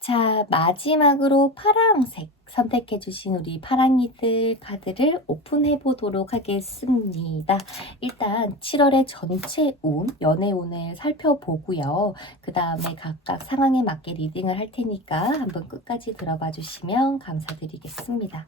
자, 마지막으로 파랑색 선택해주신 우리 파랑이들 카드를 오픈해 보도록 하겠습니다. 일단 7월의 전체 운, 연애 운을 살펴보고요. 그 다음에 각각 상황에 맞게 리딩을 할 테니까 한번 끝까지 들어봐 주시면 감사드리겠습니다.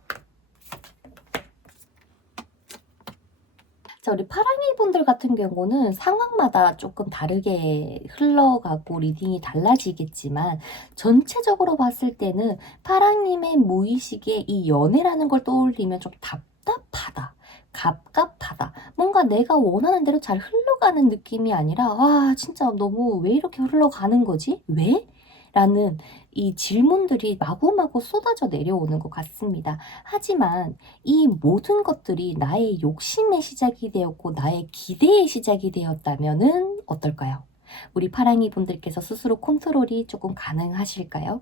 자, 우리 파랑이 분들 같은 경우는 상황마다 조금 다르게 흘러가고 리딩이 달라지겠지만 전체적으로 봤을 때는 파랑님의 무의식에 이 연애라는 걸 떠올리면 좀 답답하다. 갑갑하다. 뭔가 내가 원하는 대로 잘 흘러가는 느낌이 아니라 진짜 너무 왜 이렇게 흘러가는 거지? 왜? 라는 이 질문들이 마구마구 쏟아져 내려오는 것 같습니다. 하지만 이 모든 것들이 나의 욕심의 시작이 되었고 나의 기대의 시작이 되었다면은 어떨까요? 우리 파랑이 분들께서 스스로 컨트롤이 조금 가능하실까요?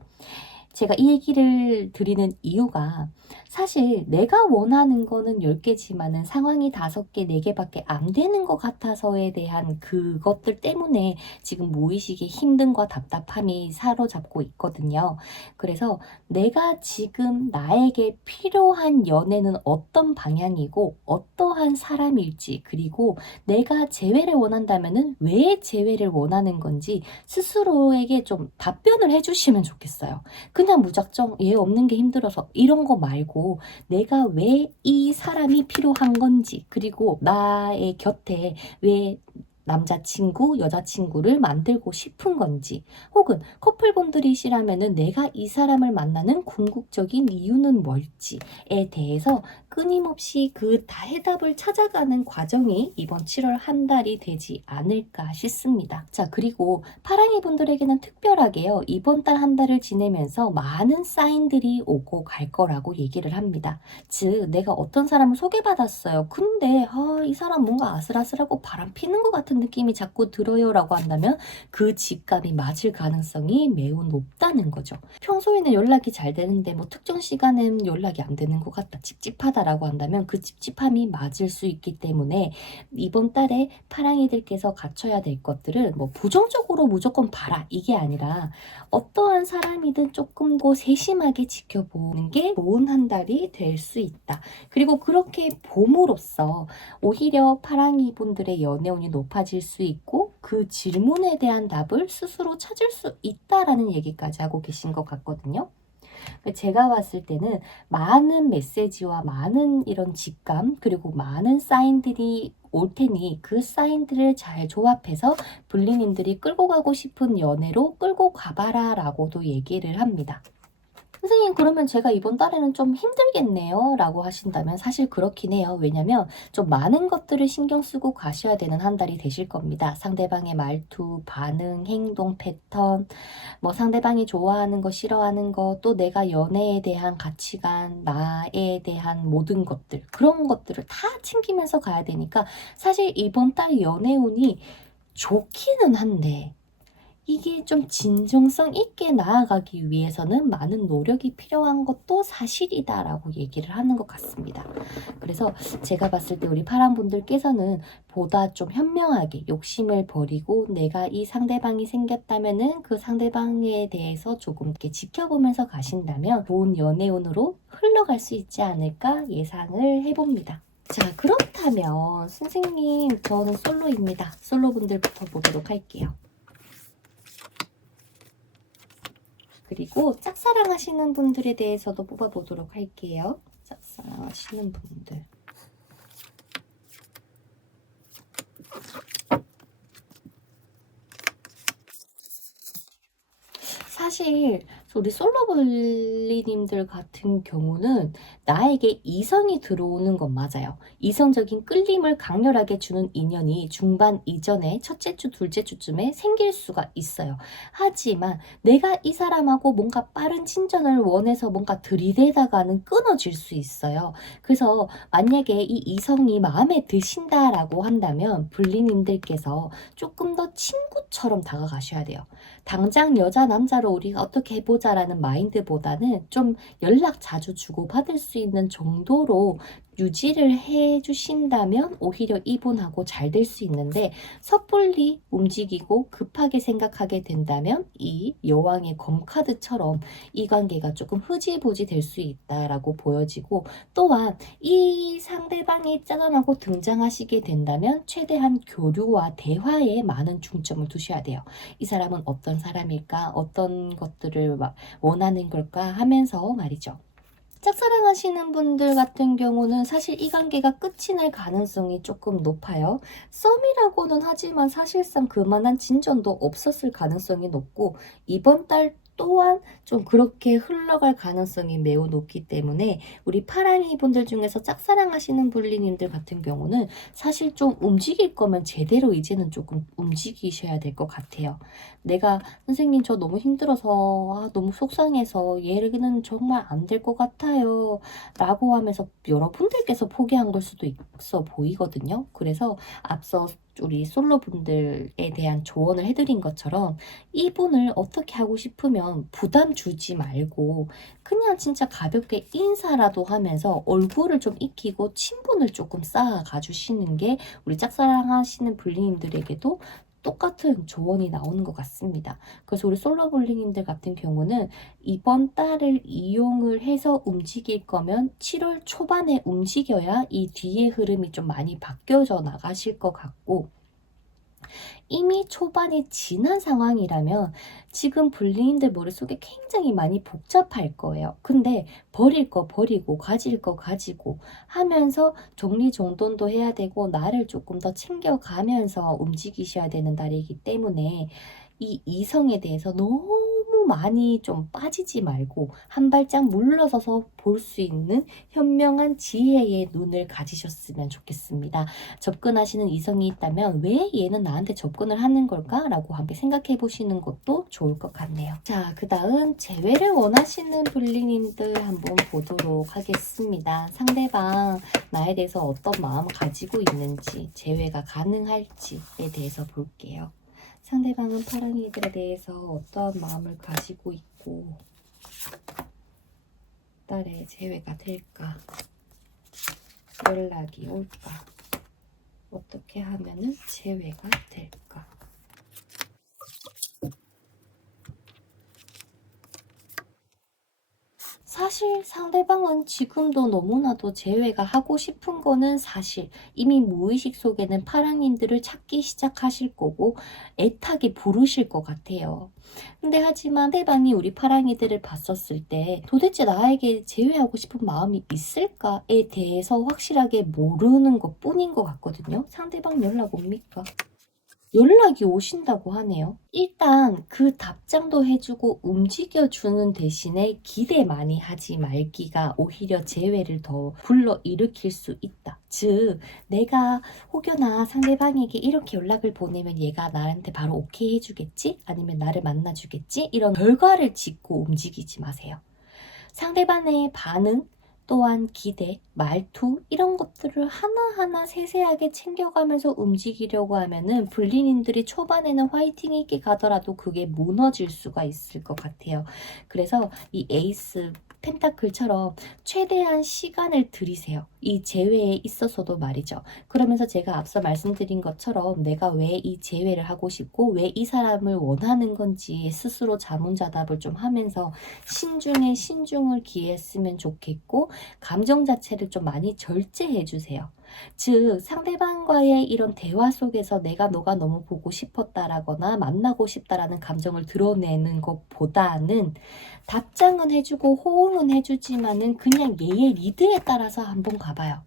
제가 이 얘기를 드리는 이유가 사실 내가 원하는 거는 10개지만은 상황이 5개, 4개밖에 안 되는 것 같아서에 대한 그것들 때문에 지금 무의식의 힘듦과 답답함이 사로잡고 있거든요. 그래서 내가 지금 나에게 필요한 연애는 어떤 방향이고 어떠한 사람일지 그리고 내가 재회를 원한다면은 왜 재회를 원하는 건지 스스로에게 좀 답변을 해주시면 좋겠어요. 그냥 무작정 얘 없는 게 힘들어서 이런 거 말고 내가 왜 이 사람이 필요한 건지 그리고 나의 곁에 왜 남자친구, 여자친구를 만들고 싶은 건지 혹은 커플분들이시라면은 내가 이 사람을 만나는 궁극적인 이유는 뭘지에 대해서 끊임없이 그 다 해답을 찾아가는 과정이 이번 7월 한 달이 되지 않을까 싶습니다. 자, 그리고 파랑이 분들에게는 특별하게요. 이번 달 한 달을 지내면서 많은 사인들이 오고 갈 거라고 얘기를 합니다. 즉, 내가 어떤 사람을 소개받았어요. 근데 이 사람 뭔가 아슬아슬하고 바람 피는 것 같은 느낌이 자꾸 들어요 라고 한다면 그 직감이 맞을 가능성이 매우 높다는 거죠. 평소에는 연락이 잘 되는데 뭐 특정 시간엔 연락이 안 되는 것 같다. 찝찝하다라고 한다면 그 찝찝함이 맞을 수 있기 때문에 이번 달에 파랑이들께서 갖춰야 될 것들은 뭐 부정적으로 무조건 봐라 이게 아니라 어떠한 사람이든 조금 더 세심하게 지켜보는 게 좋은 한 달이 될 수 있다. 그리고 그렇게 봄으로써 오히려 파랑이 분들의 연애운이 높아질 수 있고 그 질문에 대한 답을 스스로 찾을 수 있다라는 얘기까지 하고 계신 것 같거든요. 제가 봤을 때는 많은 메시지와 많은 이런 직감 그리고 많은 사인들이 올 테니 그 사인들을 잘 조합해서 블리님들이 끌고 가고 싶은 연애로 끌고 가봐라 라고도 얘기를 합니다. 선생님, 그러면 제가 이번 달에는 좀 힘들겠네요 라고 하신다면 사실 그렇긴 해요. 왜냐면 좀 많은 것들을 신경 쓰고 가셔야 되는 한 달이 되실 겁니다. 상대방의 말투, 반응, 행동 패턴, 뭐 상대방이 좋아하는 거, 싫어하는 거, 또 내가 연애에 대한 가치관, 나에 대한 모든 것들, 그런 것들을 다 챙기면서 가야 되니까 사실 이번 달 연애운이 좋기는 한데 이게 좀 진정성 있게 나아가기 위해서는 많은 노력이 필요한 것도 사실이다라고 얘기를 하는 것 같습니다. 그래서 제가 봤을 때 우리 파란분들께서는 보다 좀 현명하게 욕심을 버리고 내가 이 상대방이 생겼다면은 그 상대방에 대해서 조금 이렇게 지켜보면서 가신다면 좋은 연애운으로 흘러갈 수 있지 않을까 예상을 해봅니다. 자, 그렇다면 선생님, 저는 솔로입니다. 솔로분들부터 보도록 할게요. 그리고 짝사랑 하시는 분들에 대해서도 뽑아보도록 할게요. 짝사랑 하시는 분들. 사실 우리 솔로블리님들 같은 경우는 나에게 이성이 들어오는 건 맞아요. 이성적인 끌림을 강렬하게 주는 인연이 중반 이전에 첫째 주, 둘째 주쯤에 생길 수가 있어요. 하지만 내가 이 사람하고 뭔가 빠른 진전을 원해서 뭔가 들이대다가는 끊어질 수 있어요. 그래서 만약에 이 이성이 마음에 드신다라고 한다면 블리님들께서 조금 더 친구처럼 다가가셔야 돼요. 당장 여자 남자로 우리가 어떻게 해보자라는 마인드보다는 좀 연락 자주 주고받을 수 있는 정도로 유지를 해주신다면 오히려 이분하고 잘 될 수 있는데 섣불리 움직이고 급하게 생각하게 된다면 이 여왕의 검카드처럼 이 관계가 조금 흐지부지 될 수 있다라고 보여지고, 또한 이 상대방이 짜잔하고 등장하시게 된다면 최대한 교류와 대화에 많은 중점을 두셔야 돼요. 이 사람은 어떤 사람일까? 어떤 것들을 원하는 걸까? 하면서 말이죠. 짝사랑 하시는 분들 같은 경우는 사실 이 관계가 끝이 날 가능성이 조금 높아요. 썸이라고는 하지만 사실상 그만한 진전도 없었을 가능성이 높고 이번 달 또한 좀 그렇게 흘러갈 가능성이 매우 높기 때문에 우리 파랑이 분들 중에서 짝사랑 하시는 분리님들 같은 경우는 사실 좀 움직일 거면 제대로 이제는 조금 움직이셔야 될 것 같아요. 내가 선생님 저 너무 힘들어서 너무 속상해서 얘는 정말 안 될 것 같아요 라고 하면서 여러분들께서 포기한 걸 수도 있어 보이거든요. 그래서 앞서 우리 솔로분들에 대한 조언을 해드린 것처럼 이분을 어떻게 하고 싶으면 부담 주지 말고 그냥 진짜 가볍게 인사라도 하면서 얼굴을 좀 익히고 친분을 조금 쌓아가 주시는 게 우리 짝사랑 하시는 불리님들에게도 똑같은 조언이 나오는 것 같습니다. 그래서 우리 솔로블링님들 같은 경우는 이번 달을 이용을 해서 움직일 거면 7월 초반에 움직여야 이 뒤의 흐름이 좀 많이 바뀌어져 나가실 것 같고, 이미 초반이 지난 상황이라면 지금 블리님들 머릿속에 굉장히 많이 복잡할 거예요. 근데 버릴 거 버리고 가질 거 가지고 하면서 정리정돈도 해야 되고 나를 조금 더 챙겨가면서 움직이셔야 되는 달이기 때문에 이 이성에 대해서 너무 많이 좀 빠지지 말고 한 발짝 물러서서 볼 수 있는 현명한 지혜의 눈을 가지셨으면 좋겠습니다. 접근하시는 이성이 있다면 왜 얘는 나한테 접근을 하는 걸까? 라고 한번 생각해 보시는 것도 좋을 것 같네요. 자, 그 다음 재회를 원하시는 불리님들 한번 보도록 하겠습니다. 상대방 나에 대해서 어떤 마음을 가지고 있는지, 재회가 가능할지에 대해서 볼게요. 상대방은 파랑이들에 대해서 어떠한 마음을 가지고 있고 딸의 재회가 될까? 연락이 올까? 어떻게 하면은 재회가 될까? 사실 상대방은 지금도 너무나도 제외가 하고 싶은 거는 사실 이미 무의식 속에는 파랑님들을 찾기 시작하실 거고 애타게 부르실 것 같아요. 근데 하지만 상대방이 우리 파랑이들을 봤었을 때 도대체 나에게 제외하고 싶은 마음이 있을까에 대해서 확실하게 모르는 것 뿐인 것 같거든요. 상대방 연락 옵니까? 연락이 오신다고 하네요. 일단 그 답장도 해주고 움직여주는 대신에 기대 많이 하지 말기가 오히려 재회를 더 불러일으킬 수 있다. 즉 내가 혹여나 상대방에게 이렇게 연락을 보내면 얘가 나한테 바로 오케이 해주겠지? 아니면 나를 만나주겠지? 이런 결과를 짓고 움직이지 마세요. 상대방의 반응, 또한 기대, 말투 이런 것들을 하나하나 세세하게 챙겨가면서 움직이려고 하면은 불리님들이 초반에는 화이팅 있게 가더라도 그게 무너질 수가 있을 것 같아요. 그래서 이 에이스 펜타클처럼 최대한 시간을 들이세요. 이 재회에 있어서도 말이죠. 그러면서 제가 앞서 말씀드린 것처럼 내가 왜 이 재회를 하고 싶고 왜 이 사람을 원하는 건지 스스로 자문자답을 좀 하면서 신중에 신중을 기했으면 좋겠고 감정 자체를 좀 많이 절제해 주세요. 즉 상대방과의 이런 대화 속에서 내가 너가 너무 보고 싶었다라거나 만나고 싶다라는 감정을 드러내는 것보다는 답장은 해주고 호응은 해주지만은 그냥 얘의 리드에 따라서 한번 가봐요.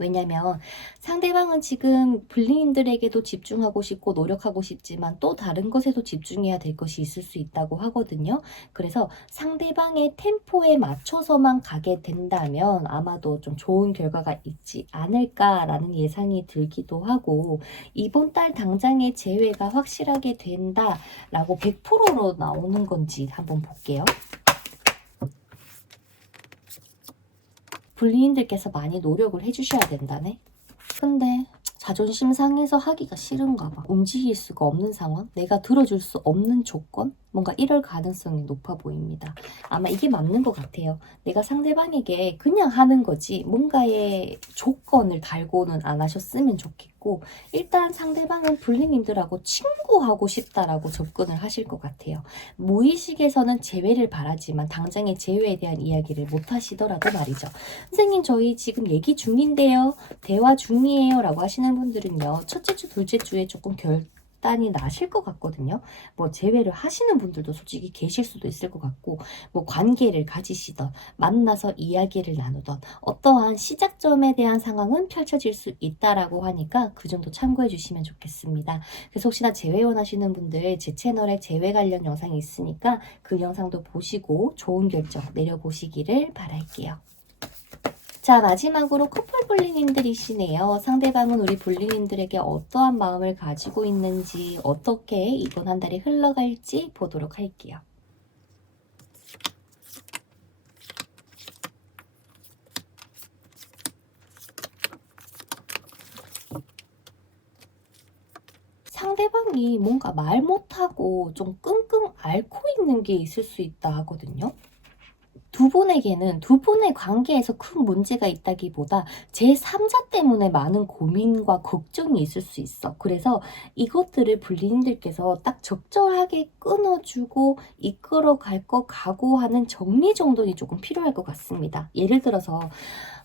왜냐면 상대방은 지금 불리인들에게도 집중하고 싶고 노력하고 싶지만 또 다른 것에도 집중해야 될 것이 있을 수 있다고 하거든요. 그래서 상대방의 템포에 맞춰서만 가게 된다면 아마도 좀 좋은 결과가 있지 않을까라는 예상이 들기도 하고 이번 달 당장의 재회가 확실하게 된다라고 100%로 나오는 건지 한번 볼게요. 불리인들께서 많이 노력을 해주셔야 된다네. 근데 자존심 상해서 하기가 싫은가 봐. 움직일 수가 없는 상황? 내가 들어줄 수 없는 조건? 뭔가 이럴 가능성이 높아 보입니다. 아마 이게 맞는 것 같아요. 내가 상대방에게 그냥 하는 거지 뭔가의 조건을 달고는 안 하셨으면 좋겠고 일단 상대방은 불리님들하고 친구하고 싶다라고 접근을 하실 것 같아요. 무의식에서는 재회를 바라지만 당장의 재회에 대한 이야기를 못 하시더라도 말이죠. 선생님 저희 지금 얘기 중인데요. 대화 중이에요 라고 하시는 분들은요. 첫째 주, 둘째 주에 조금 결단이 나실 것 같거든요. 뭐 재회를 하시는 분들도 솔직히 계실 수도 있을 것 같고 뭐 관계를 가지시던 만나서 이야기를 나누던 어떠한 시작점에 대한 상황은 펼쳐질 수 있다라고 하니까 그 정도 참고해 주시면 좋겠습니다. 그래서 혹시나 재회 원하시는 분들 제 채널에 재회 관련 영상이 있으니까 그 영상도 보시고 좋은 결정 내려보시기를 바랄게요. 자 마지막으로 커플 불리님들이시네요. 상대방은 우리 불리님들에게 어떠한 마음을 가지고 있는지 어떻게 이번 한 달이 흘러갈지 보도록 할게요. 상대방이 뭔가 말 못하고 좀 끙끙 앓고 있는 게 있을 수 있다 하거든요. 두 분에게는 두 분의 관계에서 큰 문제가 있다기보다 제3자 때문에 많은 고민과 걱정이 있을 수 있어. 그래서 이것들을 불리님들께서 딱 적절하게 끊어주고 이끌어갈 것 각오하는 정리정돈이 조금 필요할 것 같습니다. 예를 들어서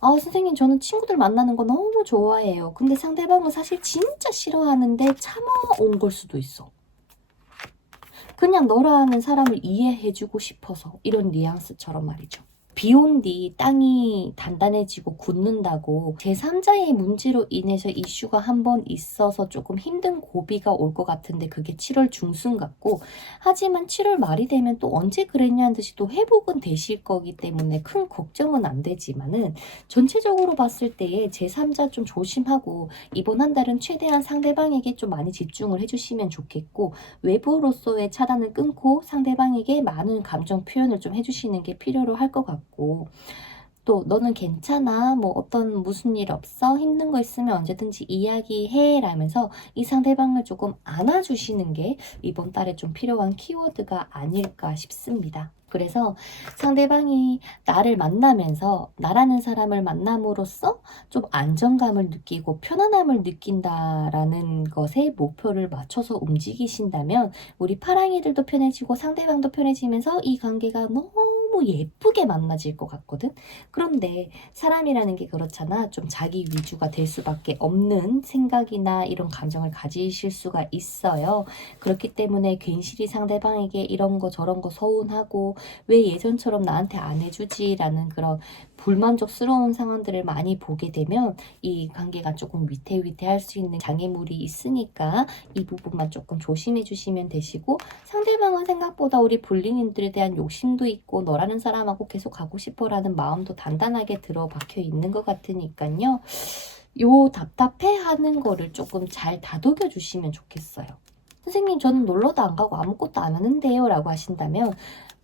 선생님 저는 친구들 만나는 거 너무 좋아해요. 근데 상대방은 사실 진짜 싫어하는데 참아온 걸 수도 있어. 그냥 너라는 사람을 이해해주고 싶어서 이런 뉘앙스처럼 말이죠. 비 온 뒤 땅이 단단해지고 굳는다고 제3자의 문제로 인해서 이슈가 한번 있어서 조금 힘든 고비가 올 것 같은데 그게 7월 중순 같고 하지만 7월 말이 되면 또 언제 그랬냐는 듯이 또 회복은 되실 거기 때문에 큰 걱정은 안 되지만은 전체적으로 봤을 때에 제3자 좀 조심하고 이번 한 달은 최대한 상대방에게 좀 많이 집중을 해주시면 좋겠고 외부로서의 차단을 끊고 상대방에게 많은 감정 표현을 좀 해주시는 게 필요로 할 것 같고 또 너는 괜찮아 뭐 어떤 무슨 일 없어 힘든 거 있으면 언제든지 이야기해 라면서 이 상대방을 조금 안아주시는 게 이번 달에 좀 필요한 키워드가 아닐까 싶습니다. 그래서 상대방이 나를 만나면서 나라는 사람을 만남으로써 좀 안정감을 느끼고 편안함을 느낀다라는 것에 목표를 맞춰서 움직이신다면 우리 파랑이들도 편해지고 상대방도 편해지면서 이 관계가 너무 너무 예쁘게 만나질 것 같거든. 그런데 사람이라는 게 그렇잖아. 좀 자기 위주가 될 수밖에 없는 생각이나 이런 감정을 가지실 수가 있어요. 그렇기 때문에 괜시리 상대방에게 이런 거 저런 거 서운하고 왜 예전처럼 나한테 안 해주지라는 그런 불만족스러운 상황들을 많이 보게 되면 이 관계가 조금 위태위태할 수 있는 장애물이 있으니까 이 부분만 조금 조심해 주시면 되시고, 상대방은 생각보다 우리 볼링인들에 대한 욕심도 있고 너라는 사람하고 계속 가고 싶어라는 마음도 단단하게 들어박혀 있는 것 같으니까요. 요 답답해하는 거를 조금 잘 다독여 주시면 좋겠어요. 선생님, 저는 놀러도 안 가고 아무것도 안 하는데요 라고 하신다면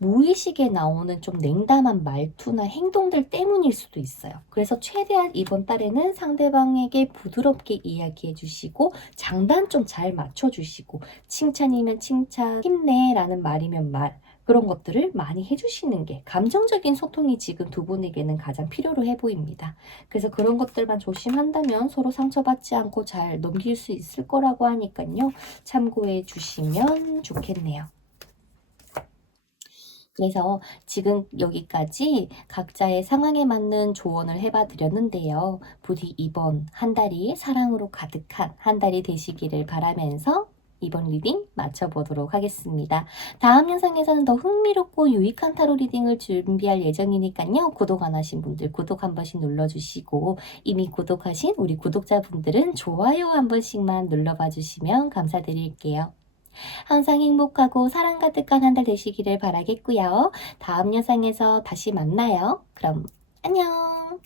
무의식에 나오는 좀 냉담한 말투나 행동들 때문일 수도 있어요. 그래서 최대한 이번 달에는 상대방에게 부드럽게 이야기해 주시고 장단 좀 잘 맞춰 주시고, 칭찬이면 칭찬, 힘내 라는 말이면 말, 그런 것들을 많이 해주시는 게 감정적인 소통이 지금 두 분에게는 가장 필요로 해 보입니다. 그래서 그런 것들만 조심한다면 서로 상처받지 않고 잘 넘길 수 있을 거라고 하니까요. 참고해 주시면 좋겠네요. 그래서 지금 여기까지 각자의 상황에 맞는 조언을 해봐 드렸는데요. 부디 이번 한 달이 사랑으로 가득한 한 달이 되시기를 바라면서 이번 리딩 마쳐보도록 하겠습니다. 다음 영상에서는 더 흥미롭고 유익한 타로 리딩을 준비할 예정이니까요. 구독 안 하신 분들 구독 한 번씩 눌러주시고, 이미 구독하신 우리 구독자분들은 좋아요 한 번씩만 눌러봐 주시면 감사드릴게요. 항상 행복하고 사랑 가득한 한 달 되시기를 바라겠고요. 다음 영상에서 다시 만나요. 그럼 안녕.